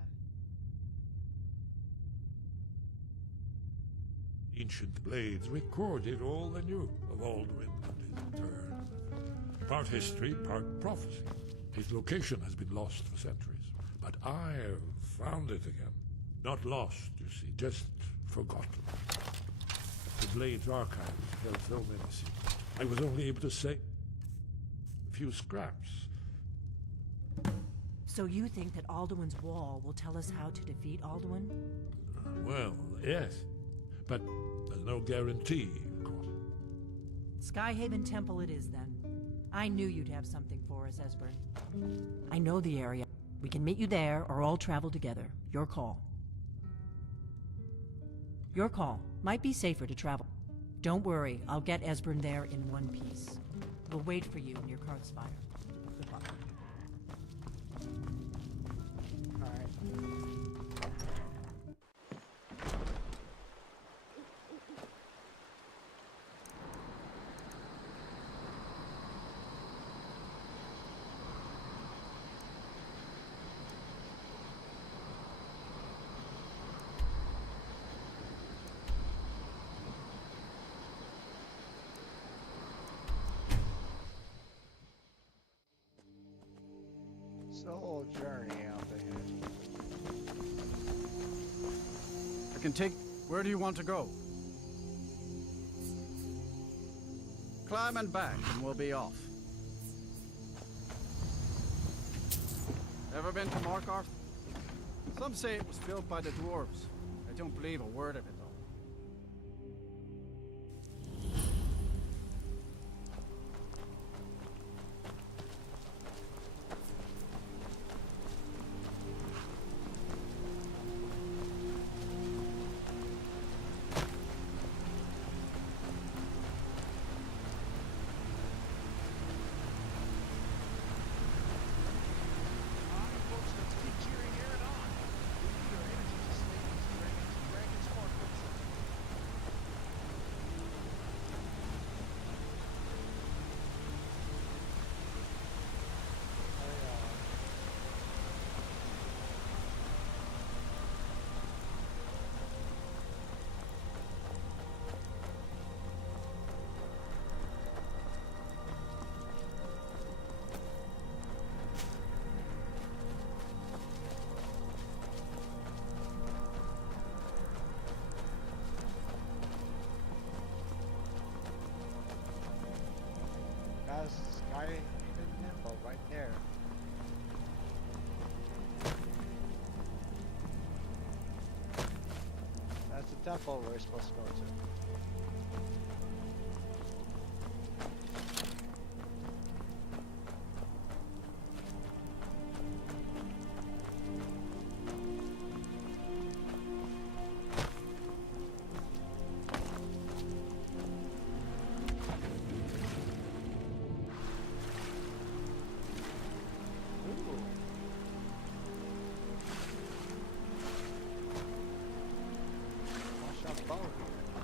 Ancient blades recorded all they knew of Aldrin and his return. Part history, part prophecy. His location has been lost for centuries, but I have found it again. Not lost, you see, just forgotten. The Blade's archives held so many secrets. I was only able to say a few scraps. So you think that Alduin's Wall will tell us how to defeat Alduin? Well, yes, but there's no guarantee, of course. Skyhaven Temple it is, then. I knew you'd have something for us, Esbern. I know the area. We can meet you there, or all travel together. Your call. Your call. Might be safer to travel. Don't worry, I'll get Esbern there in one piece. We'll wait for you near Karthsfire. Good luck. Soul journey out there. I can take... Where do you want to go? Climb and back, and we'll be off. Ever been to Markarth? Some say it was built by the dwarves. I don't believe a word of it, though. says skyrim temple right there. That's the temple we're supposed to go to. Bone here.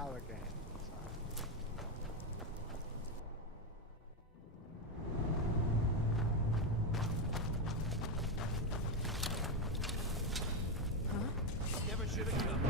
another game. Never should have come.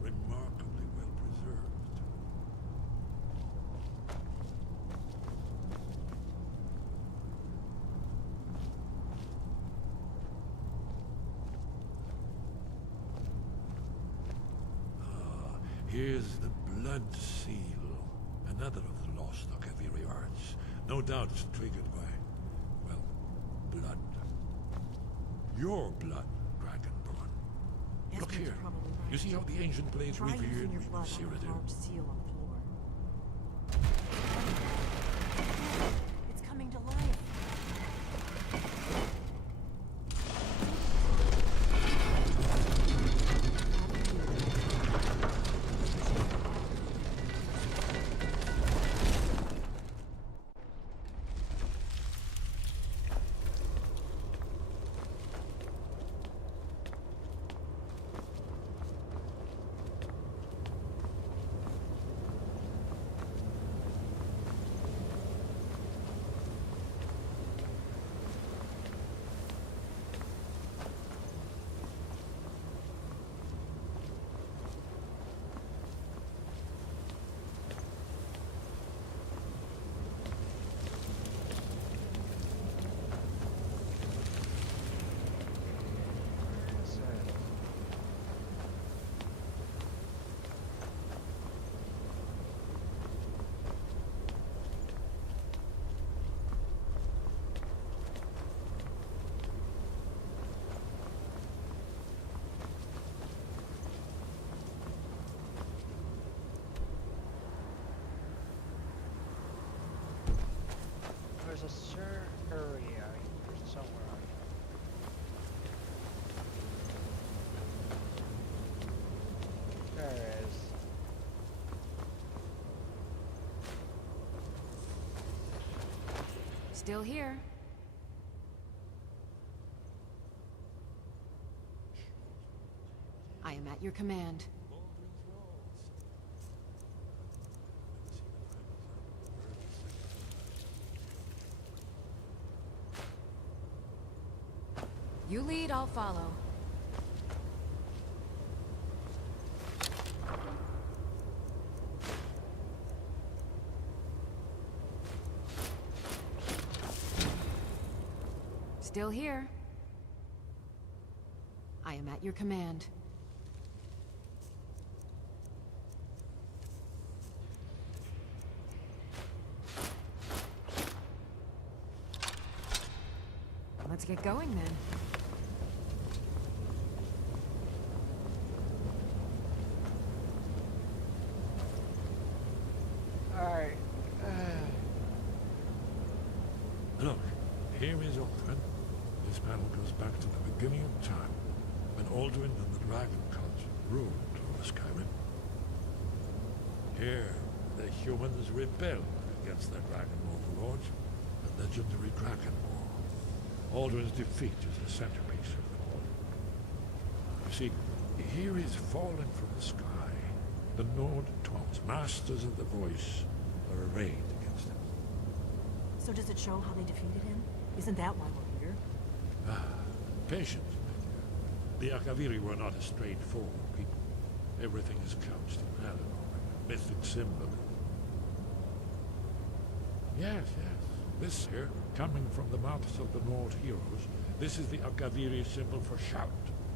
Remarkably well preserved. Ah, here's the blood seal. Another of the lost Akaviri arts. No doubt it's triggered by, well, blood. Your blood, Dragonborn. Look here. You see how the ancient blades Try using revered your me, blood on the Cyrodiil? carved seal on the floor. It's coming to life. There's a certain area here somewhere. There it is. Still here. I am at your command. You lead, I'll follow. Still here. I am at your command. Let's get going then. Alright. Look, here is Alduin. This battle goes back to the beginning of time, when Alduin and the Dragon Cult ruled over Skyrim. Here, the humans rebelled against their dragon overlords, the legendary Dragon War. Alduin's defeat is the centerpiece of them all. You see, here is fallen from the sky. The Nord Twelves, masters of the voice, are arrayed against him. So does it show how they defeated him? Isn't that why we're here? Patience, my dear. The Akaviri were not a straightforward people. Everything is couched in allegory, mythic symbolism. Yes, yes. This here, coming from the mouths of the Nord heroes, this is the Akaviri symbol for shout.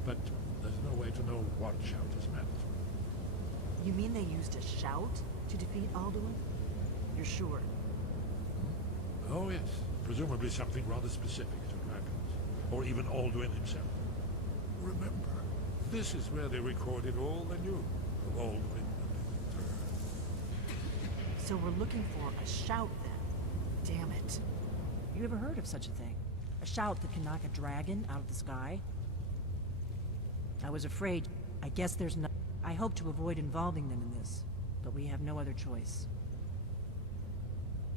But there's no way to know what shout is meant. You mean they used a shout to defeat Alduin? You're sure? Oh yes, presumably something rather specific to dragons, or even Alduin himself. Remember, this is where they recorded all they knew of Alduin and his return. So we're looking for a shout then. Damn it. You ever heard of such a thing? A shout that can knock a dragon out of the sky? I was afraid. I guess there's no... I hope to avoid involving them in this, but we have no other choice.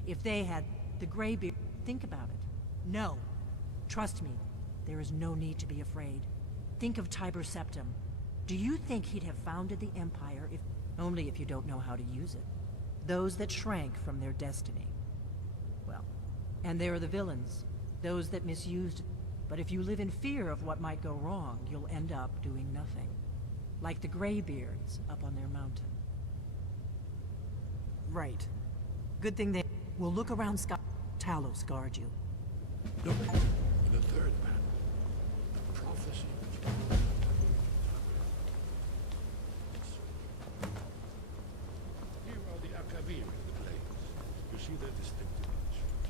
If they had the Greybeard, think about it. No. Trust me, there is no need to be afraid. Think of Tiber Septim. Do you think he'd have founded the Empire if... Only if you don't know how to use it. Those that shrank from their destiny. Well, and there are the villains. Those that misused... But if you live in fear of what might go wrong, you'll end up doing nothing. Like the Greybeards up on their mountain. Right. Good thing they... We'll look around Sky... Talos guard you. Look, in the third panel, the prophecy. Here are the Akaviri of the Blades. You see their distinctive instruments.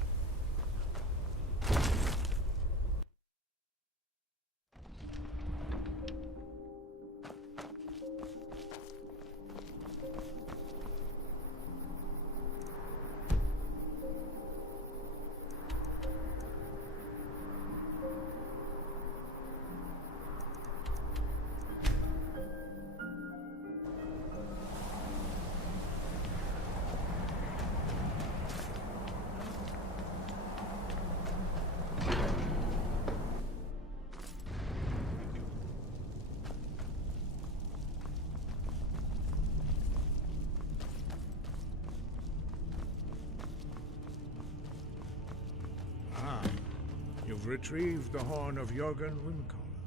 You've retrieved the horn of Jorgen Windcaller.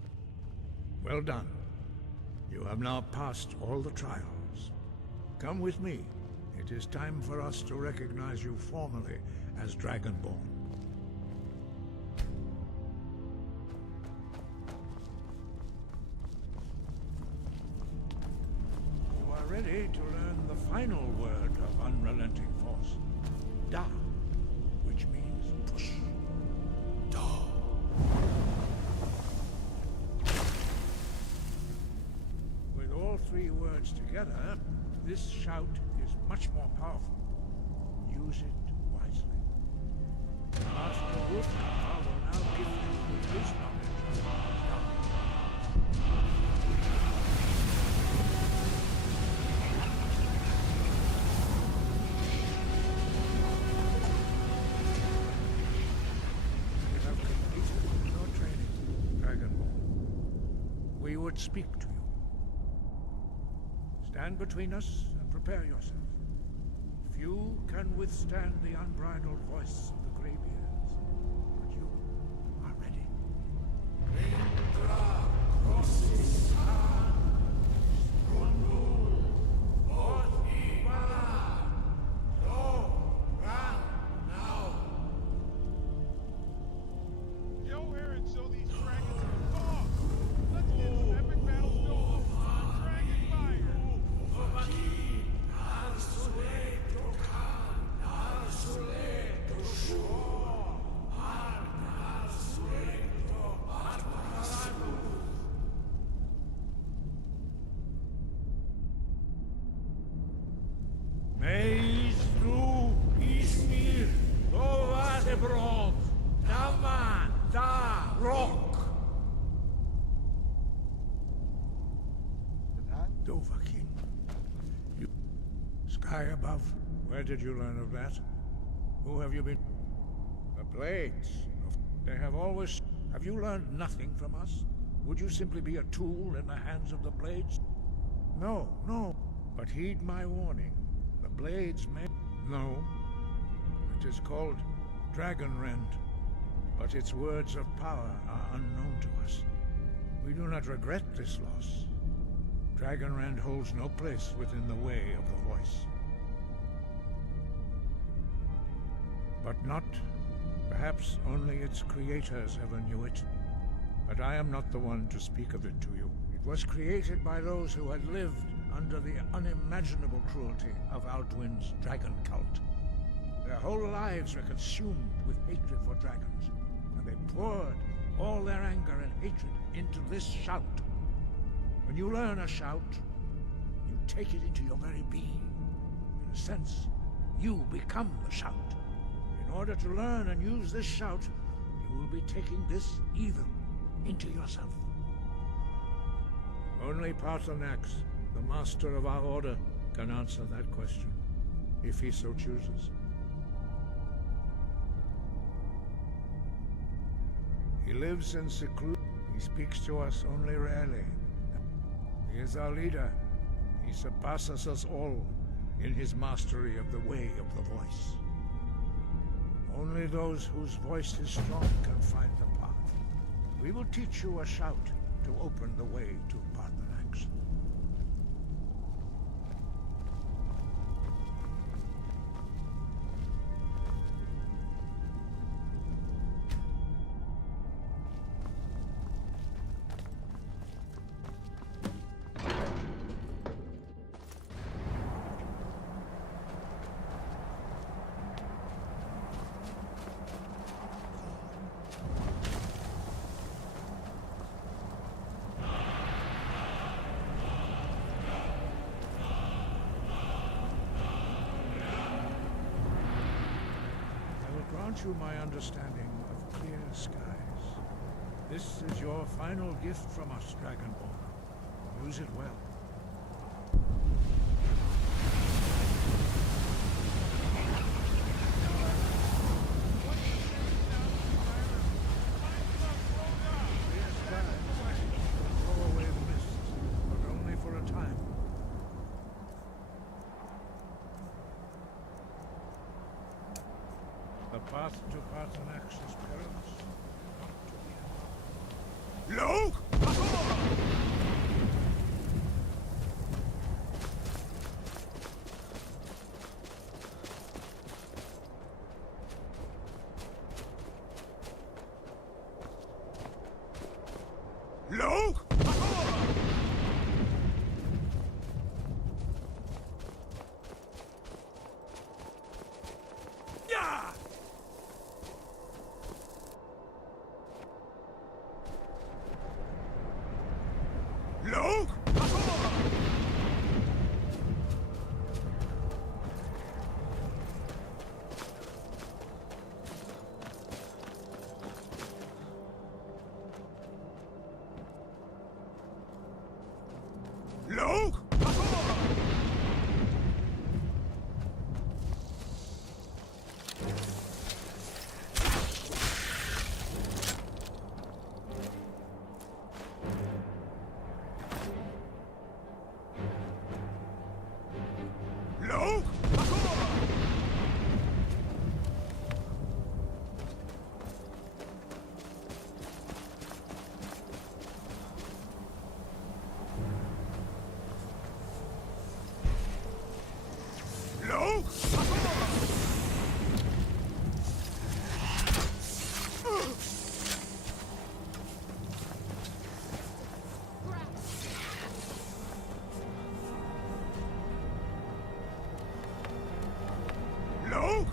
Well done. You have now passed all the trials. Come with me. It is time for us to recognize you formally as Dragonborn. You are ready to learn the final word of unrelenting force. Da, which means push. With all three words together, this shout is much more powerful. Use it wisely. Master Wolfgar will now give you his knowledge of we would speak to you. Stand between us and prepare yourself. Few can withstand the unbridled voice of the Greybeards, but you are ready. Yo, Aaron, so these dragons are gone. Let's get some epic battles going on Dragon Fire. Al Sole Tokan, Al Sole Toshor. Brov! Daman! Da! Rock! Dovahkiin. You... Sky above. Where did you learn of that? Who have you been... The blades. They have always... Have you learned nothing from us? Would you simply be a tool in the hands of the blades? No, no. But heed my warning. The blades may... No. It is called Dragonrend. But its words of power are unknown to us. We do not regret this loss. Dragonrend holds no place within the way of the voice. But not... Perhaps only its creators ever knew it. But I am not the one to speak of it to you. It was created by those who had lived under the unimaginable cruelty of Alduin's dragon cult. Their whole lives were consumed with hatred for dragons, and they poured all their anger and hatred into this shout. When you learn a shout, you take it into your very being. In a sense, you become the shout. In order to learn and use this shout, you will be taking this evil into yourself. Only Paarthurnax, the master of our order, can answer that question, if he so chooses. He lives in seclusion. He speaks to us only rarely. He is our leader. He surpasses us all in his mastery of the way of the voice. Only those whose voice is strong can find the path. We will teach you a shout to open the way to Paarthurnax. Grant you my understanding of clear skies. This is your final gift from us, Dragonborn. Use it well. Blow away the mist, but only for a time. The path to Paarthurnax is perilous. Look! Look! Yeah! Look! Look! Look! Look! Look!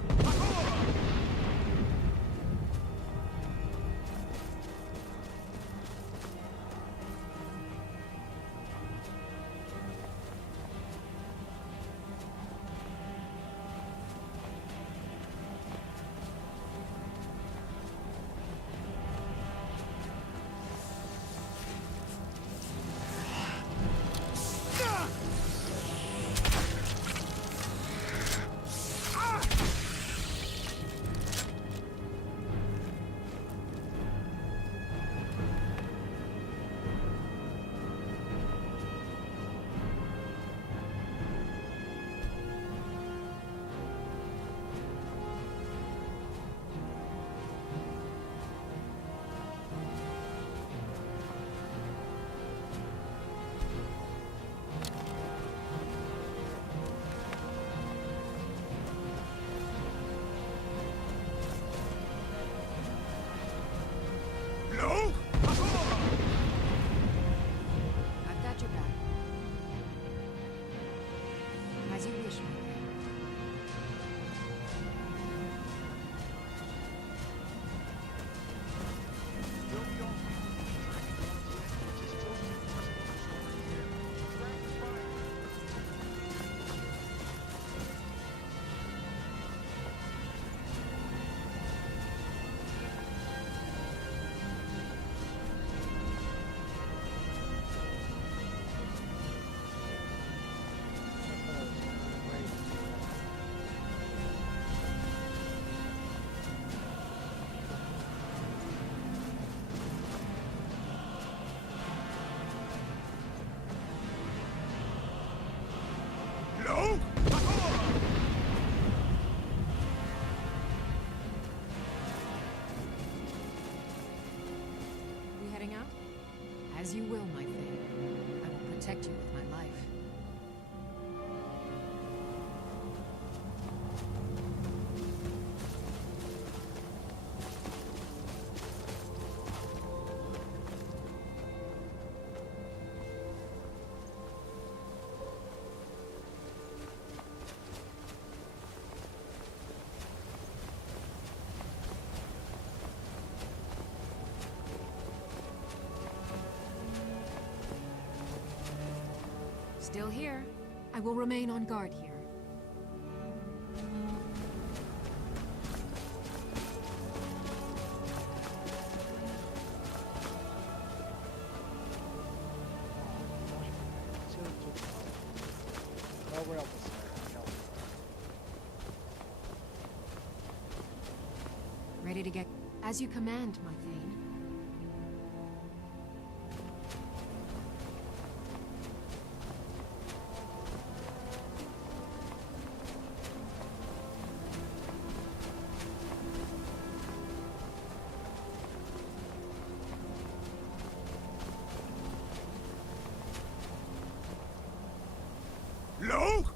As you will, my Thane. I will protect you with my life. Still here. I will remain on guard here. Oh, we're almost there. Ready to get... As you command, my Thane. Look!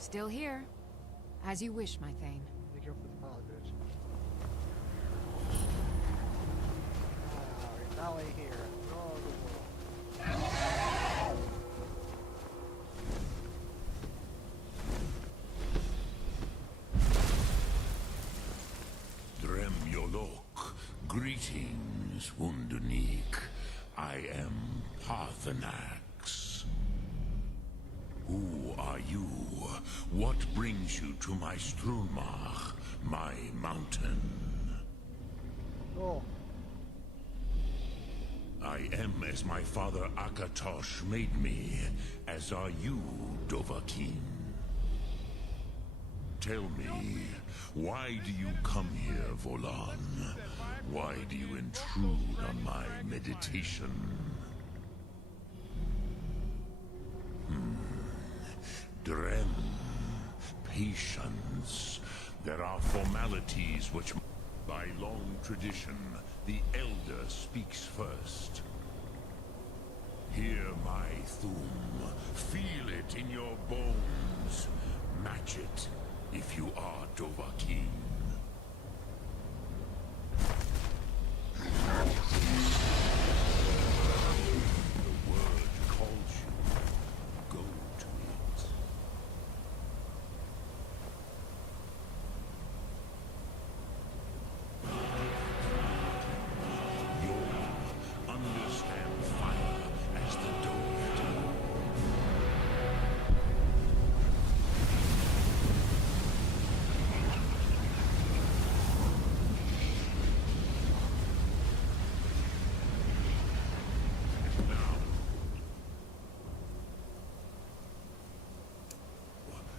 Still here. As you wish, my Thane. Be careful with the pilot bridge. We're finally here. Oh, the world. Drem Yolok, greetings, Wunderneek. I am Parthenax. Who are you? What brings you to my Strunmach, my mountain? Oh. I am as my father Akatosh made me, as are you, Dovahkiin. Tell me, why do you come here, Volan? Why do you intrude on my meditation? Drem, patience. There are formalities which, by long tradition, the Elder speaks first. Hear my Thum. Feel it in your bones. Match it, if you are Dovahkiin. The word calls you. Go to it. You'll understand fire as the Dove do.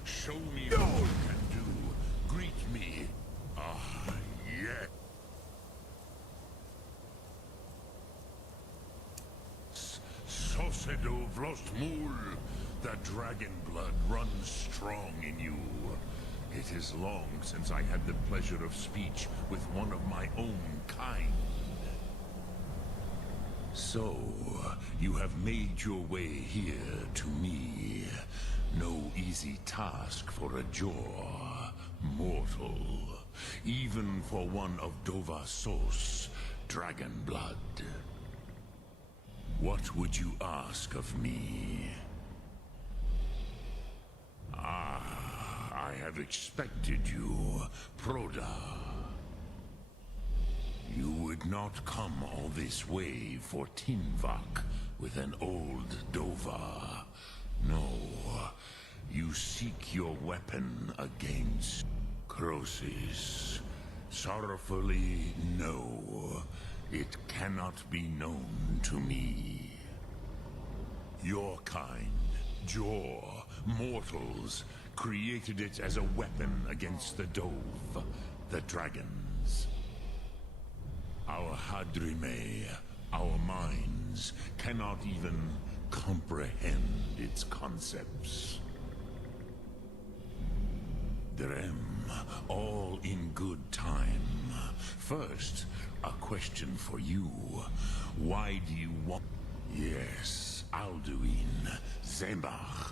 Show me what you can do. Greet me. Ah, yes. Sosedo Vlostmul. The dragon blood runs strong in you. It is long since I had the pleasure of speech with one of my own kind. So, you have made your way here to me. No easy task for a Jor, mortal. Even for one of Dovahsos, dragon blood. What would you ask of me? Ah, I have expected you, Proda. You would not come all this way for Tinvak with an old Dova. No, you seek your weapon against Crosis. Sorrowfully, no. It cannot be known to me. Your kind, Jor, mortals, created it as a weapon against the Dove, the dragons. Our Hadrime, our minds, cannot even comprehend its concepts. Drem, all in good time. First, a question for you. Why do you want... Yes, Alduin, Zembach,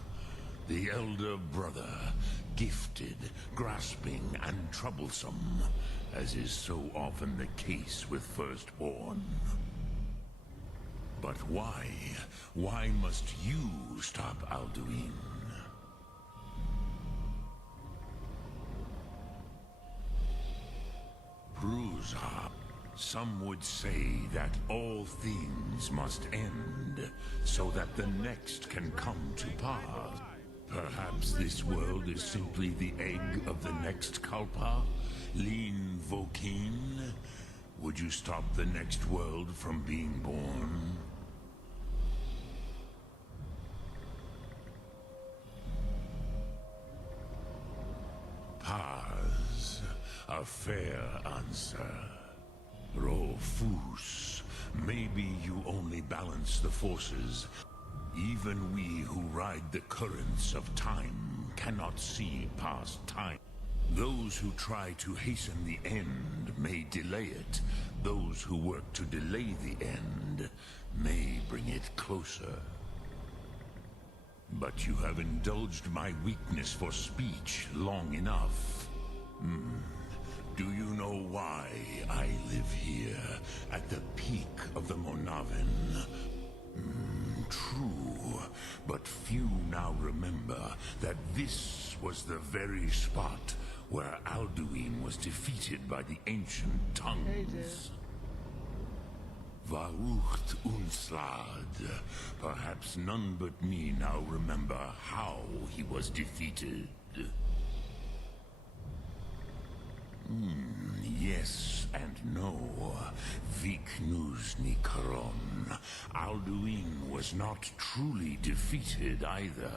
the elder brother, gifted, grasping, and troublesome, as is so often the case with Firstborn. But why? Why must you stop Alduin? Bruza. Some would say that all things must end, so that the next can come to pass. Perhaps this world is simply the egg of the next Kalpa? Lean Vokin? Would you stop the next world from being born? Paz. A fair answer. Rofus. Maybe you only balance the forces. Even we who ride the currents of time cannot see past time. Those who try to hasten the end may delay it. Those who work to delay the end may bring it closer. But you have indulged my weakness for speech long enough. Do you know why I live here, at the peak of the Monavin? True, but few now remember that this was the very spot where Alduin was defeated by the ancient tongues. Varucht Unslad. Perhaps none but me now remember how he was defeated. Yes and no. Viknuzny Karon. Alduin was not truly defeated either.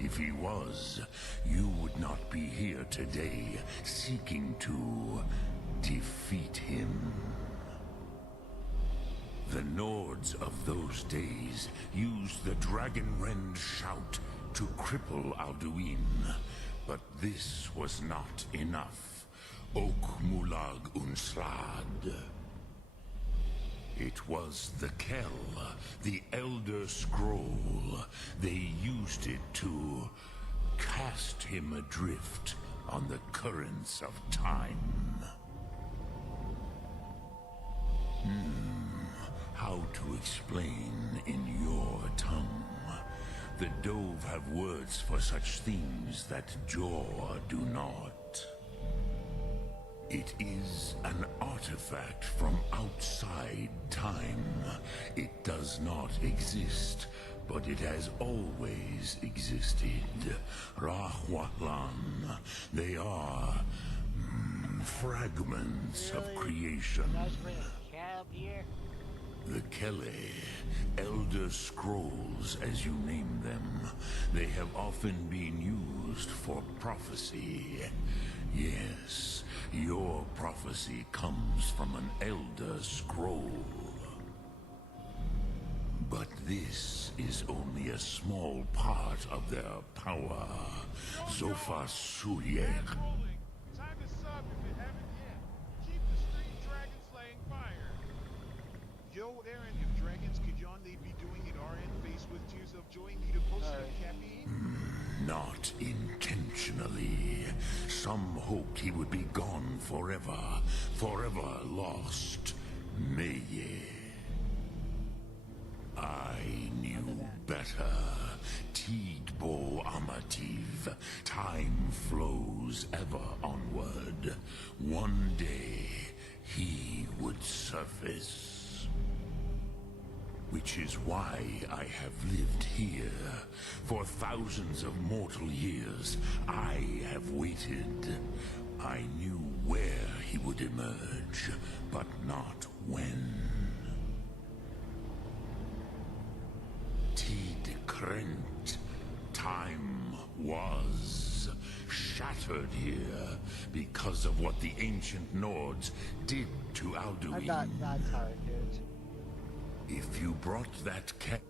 If he was, you would not be here today seeking to defeat him. The Nords of those days used the Dragonrend shout to cripple Alduin, but this was not enough. Ok Mulag Unslad. It was the Kell, the Elder Scroll. They used it to cast him adrift on the currents of time. How to explain in your tongue? The Dove have words for such things that Jor do not. It is an artifact from outside time. It does not exist, but it has always existed. Rahwatlan. They are fragments of creation. The Kele, Elder Scrolls as you name them, they have often been used for prophecy. Yes, your prophecy comes from an Elder Scroll. But this is only a small part of their power. Zofa Sulyek. Time to sub if you haven't yet. Keep the stream dragon slaying fire. Yo, Aaron, if dragons could yawn, they'd be doing it RN face with tears of joy. Need a potion of caffeine? Not intentionally. Some hoped he would be gone forever. Forever lost. Meye. I knew better. Tidbo Amativ. Time flows ever onward. One day, he would surface. Which is why I have lived here. For thousands of mortal years, I have waited. I knew where he would emerge, but not when. Tid Krent. Time was shattered here because of what the ancient Nords did to Alduin. I'm not tired, dude. If you brought that cat...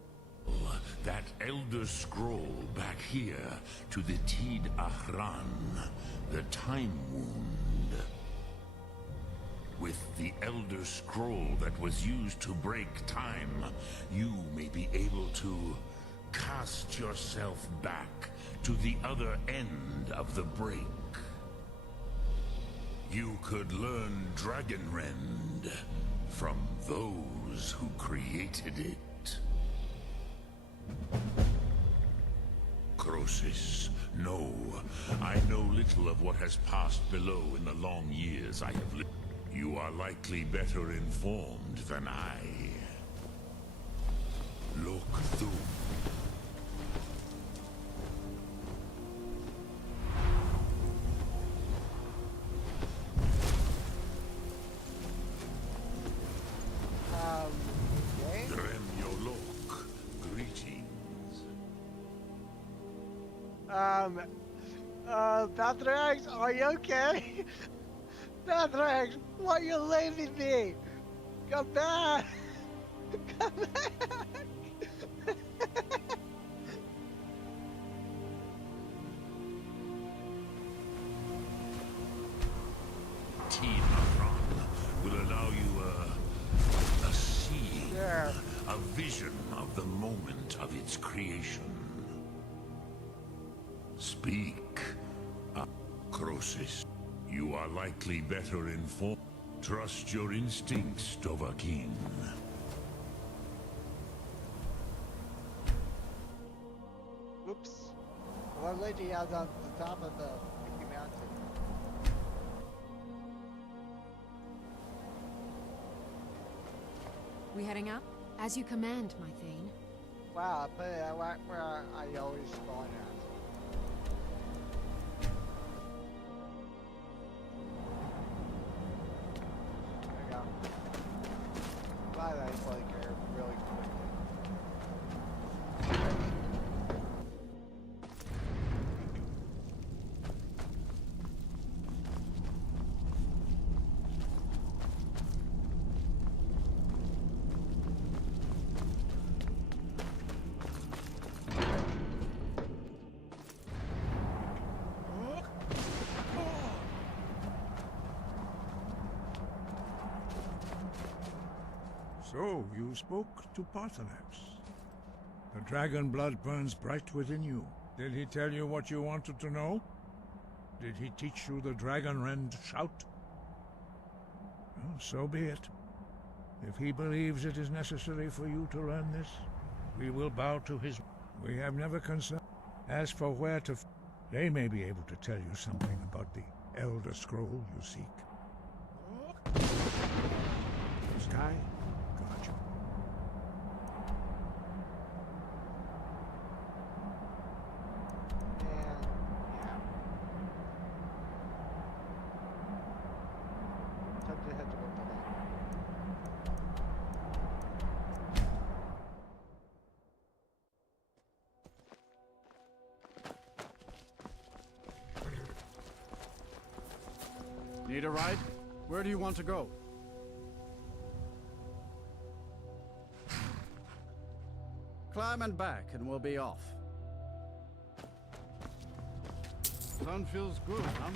That Elder Scroll back here to the Tid Ahran, the Time Wound. With the Elder Scroll that was used to break time, you may be able to cast yourself back to the other end of the break. You could learn Dragonrend from those who created it. Crosis, no. I know little of what has passed below in the long years I have lived. You are likely better informed than I. Look through. Okay. Dremyolok, greetings. Bathrax, are you okay? Bathrax, why are you leaving me? Come back! Come back! Tid Ahran will allow you a seeing, a vision of the moment of its creation. Speak, Crosis. You are likely better informed. Trust your instincts, Dovahkiin. Whoops. One lady out on the top of the freaking mountain. We heading up? As you command, my Thane. Wow, I put it right where I always spawn at. There we go. Glad I play here really quickly. So, you spoke to Paarthurnax. The dragon blood burns bright within you. Did he tell you what you wanted to know? Did he teach you the Dragonrend shout? Well, so be it. If he believes it is necessary for you to learn this, we will bow to his... We have never concerned. As for where to... They may be able to tell you something about the Elder Scroll you seek. Sky? Got you. Need a ride? Where do you want to go? Climb and back and we'll be off. Sun feels good, huh?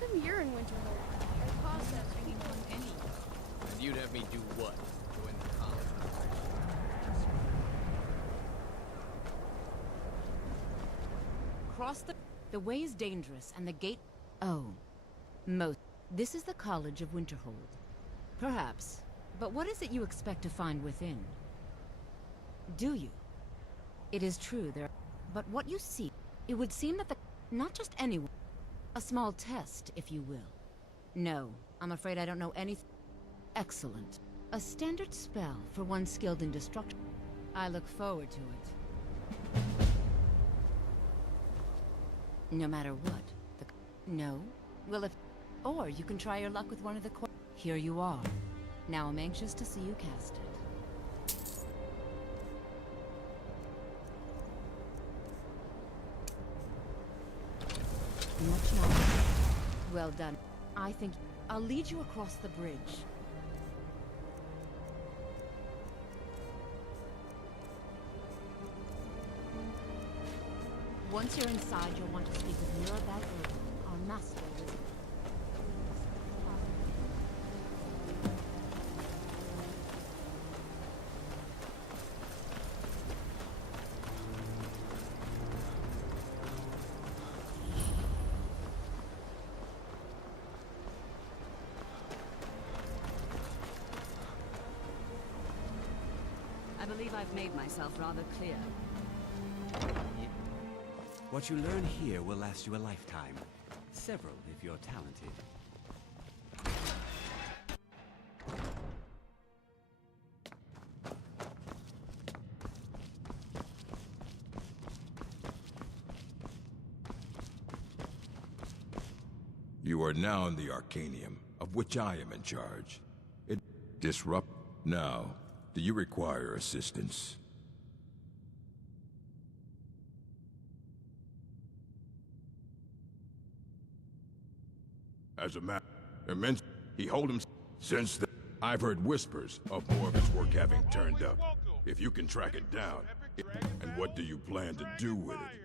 Come here in Winterhold. I paused that bringing on any. And you'd have me do what? Join the college? Cross the way is dangerous, and the gate... Oh. This is the College of Winterhold. Perhaps. But what is it you expect to find within? Do you? It is true, but what you see, it would seem that not just anyone... A small test, if you will. No, I'm afraid I don't know anything. Excellent. A standard spell for one skilled in destruction. I look forward to it. No matter what. No? Well, if... Or you can try your luck with one of the... Here you are. Now I'm anxious to see you cast it. Well done. I think I'll lead you across the bridge. Once you're inside, you'll want to speak with Mirabelle Earl, our master wizard. I believe I've made myself rather clear. What you learn here will last you a lifetime. Several, if you're talented. You are now in the Arcanium, of which I am in charge. It disrupt. Now, do you require assistance? As a matter, immense, he hold him since the. I've heard whispers of more of his work having turned up. If you can track it down, and what do you plan to do with it?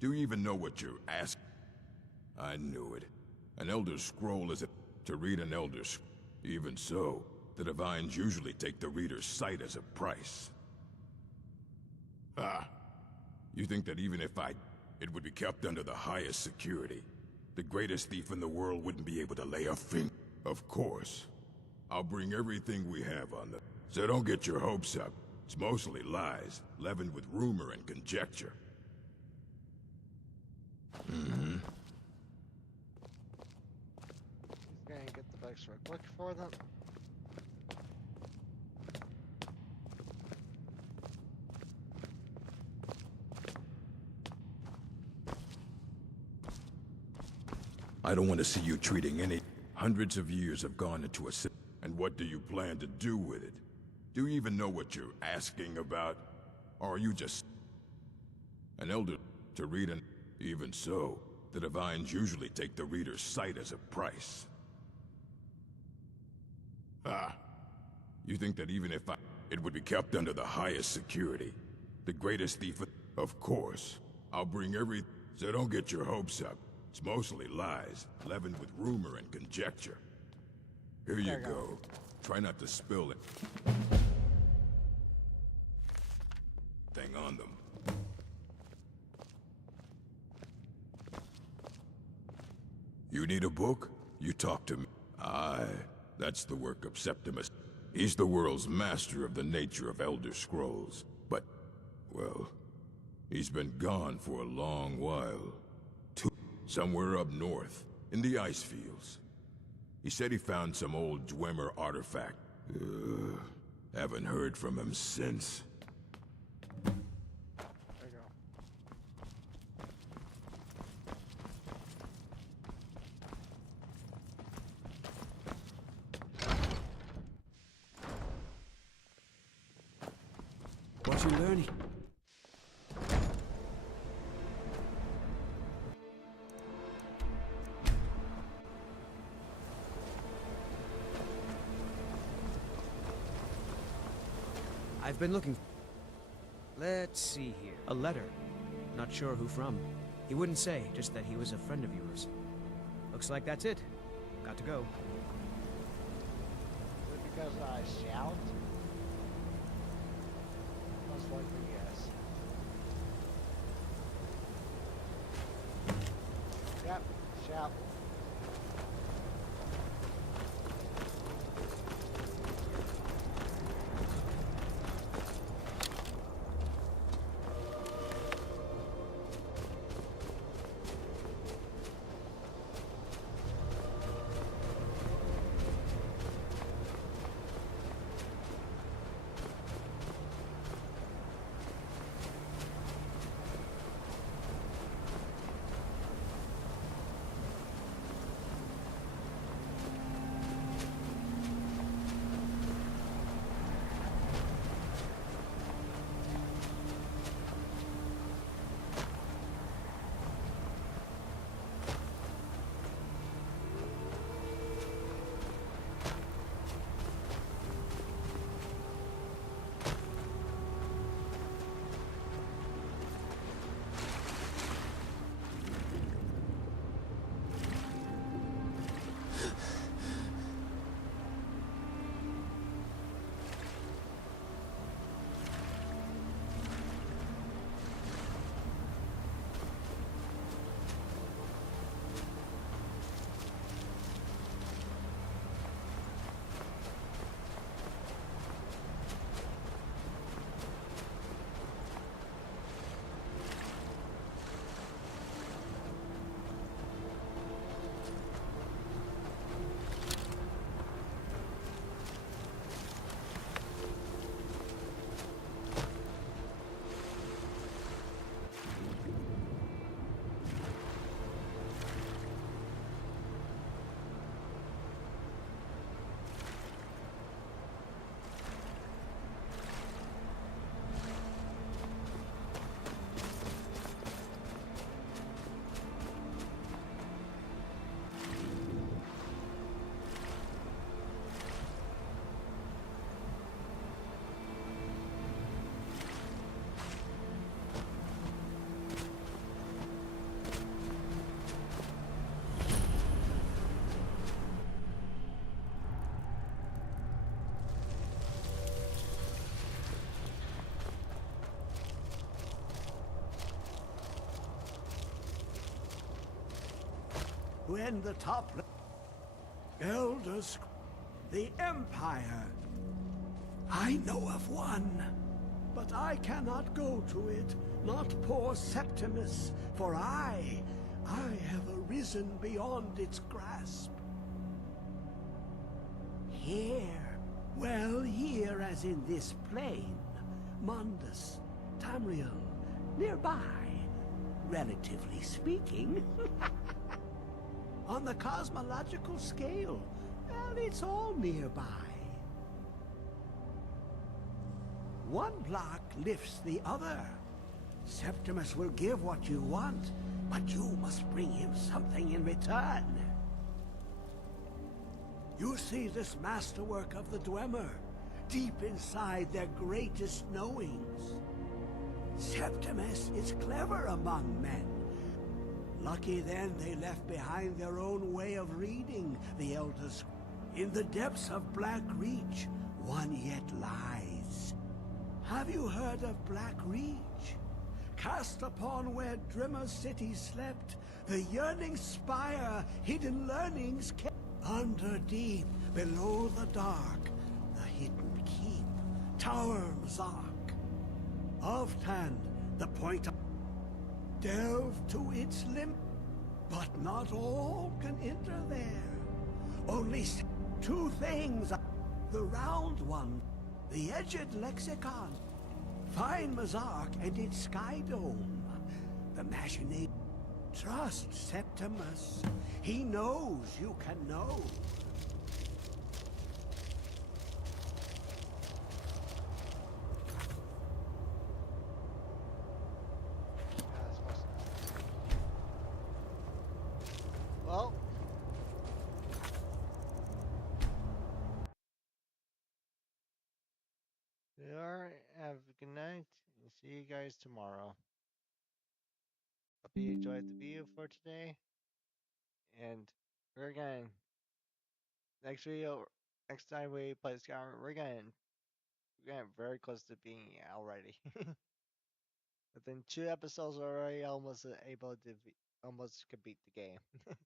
Do you even know what you're asking? I knew it. An Elder Scroll is to read an Elder Scroll. Even so, the Divines usually take the reader's sight as a price. Ah, you think that even if it would be kept under the highest security? The greatest thief in the world wouldn't be able to lay a finger. Of course. I'll bring everything we have on the... So don't get your hopes up. It's mostly lies, leavened with rumor and conjecture. Mm-hmm. Gonna get the books real quick for them. I don't want to see you treating any... Hundreds of years have gone into a... And what do you plan to do with it? Do you even know what you're asking about? Or are you just... An elder to read an... Even so, the Divines usually take the reader's sight as a price. Ah. You think that even if it would be kept under the highest security? The greatest thief... Of course. I'll bring every... So don't get your hopes up. It's mostly lies, leavened with rumor and conjecture. Here you go. Try not to spill it. Thing on them. You need a book? You talk to me. Aye, that's the work of Septimus. He's the world's master of the nature of Elder Scrolls. But, well, he's been gone for a long while. Somewhere up north, in the ice fields. He said he found some old Dwemer artifact. Haven't heard from him since. There you go. What you learn? I've been looking... Let's see here. A letter. Not sure who from. He wouldn't say, just that he was a friend of yours. Looks like that's it. Got to go. Because I shout? Most likely, yes. Yep, shout. when the top elders, the Empire. I know of one, but I cannot go to it, not poor Septimus, for I have arisen beyond its grasp. Here, well, here as in this plain, Mundus, Tamriel, nearby, relatively speaking. On the cosmological scale, well, it's all nearby. One block lifts the other. Septimus will give what you want, but you must bring him something in return. You see this masterwork of the Dwemer, deep inside their greatest knowings. Septimus is clever among men. Lucky then they left behind their own way of reading the Elders. In the depths of Black Reach, one yet lies. Have you heard of Black Reach? Cast upon where Drimmer's city slept, the yearning spire, hidden learnings kept. Under deep, below the dark, the hidden keep, Tower Mzark. Oft-hand, the point of delve to its limit, but not all can enter there. Only two things: the round one, the edged lexicon. Find Mzark and its sky dome. The machination. Trust Septimus. He knows you can know. Well, alright, have a good night, and see you guys tomorrow. Hope you enjoyed the video for today, and we're gonna, next video, next time we play Skyrim, we're getting very close to being already. Within 2 episodes already, almost able to almost complete the game.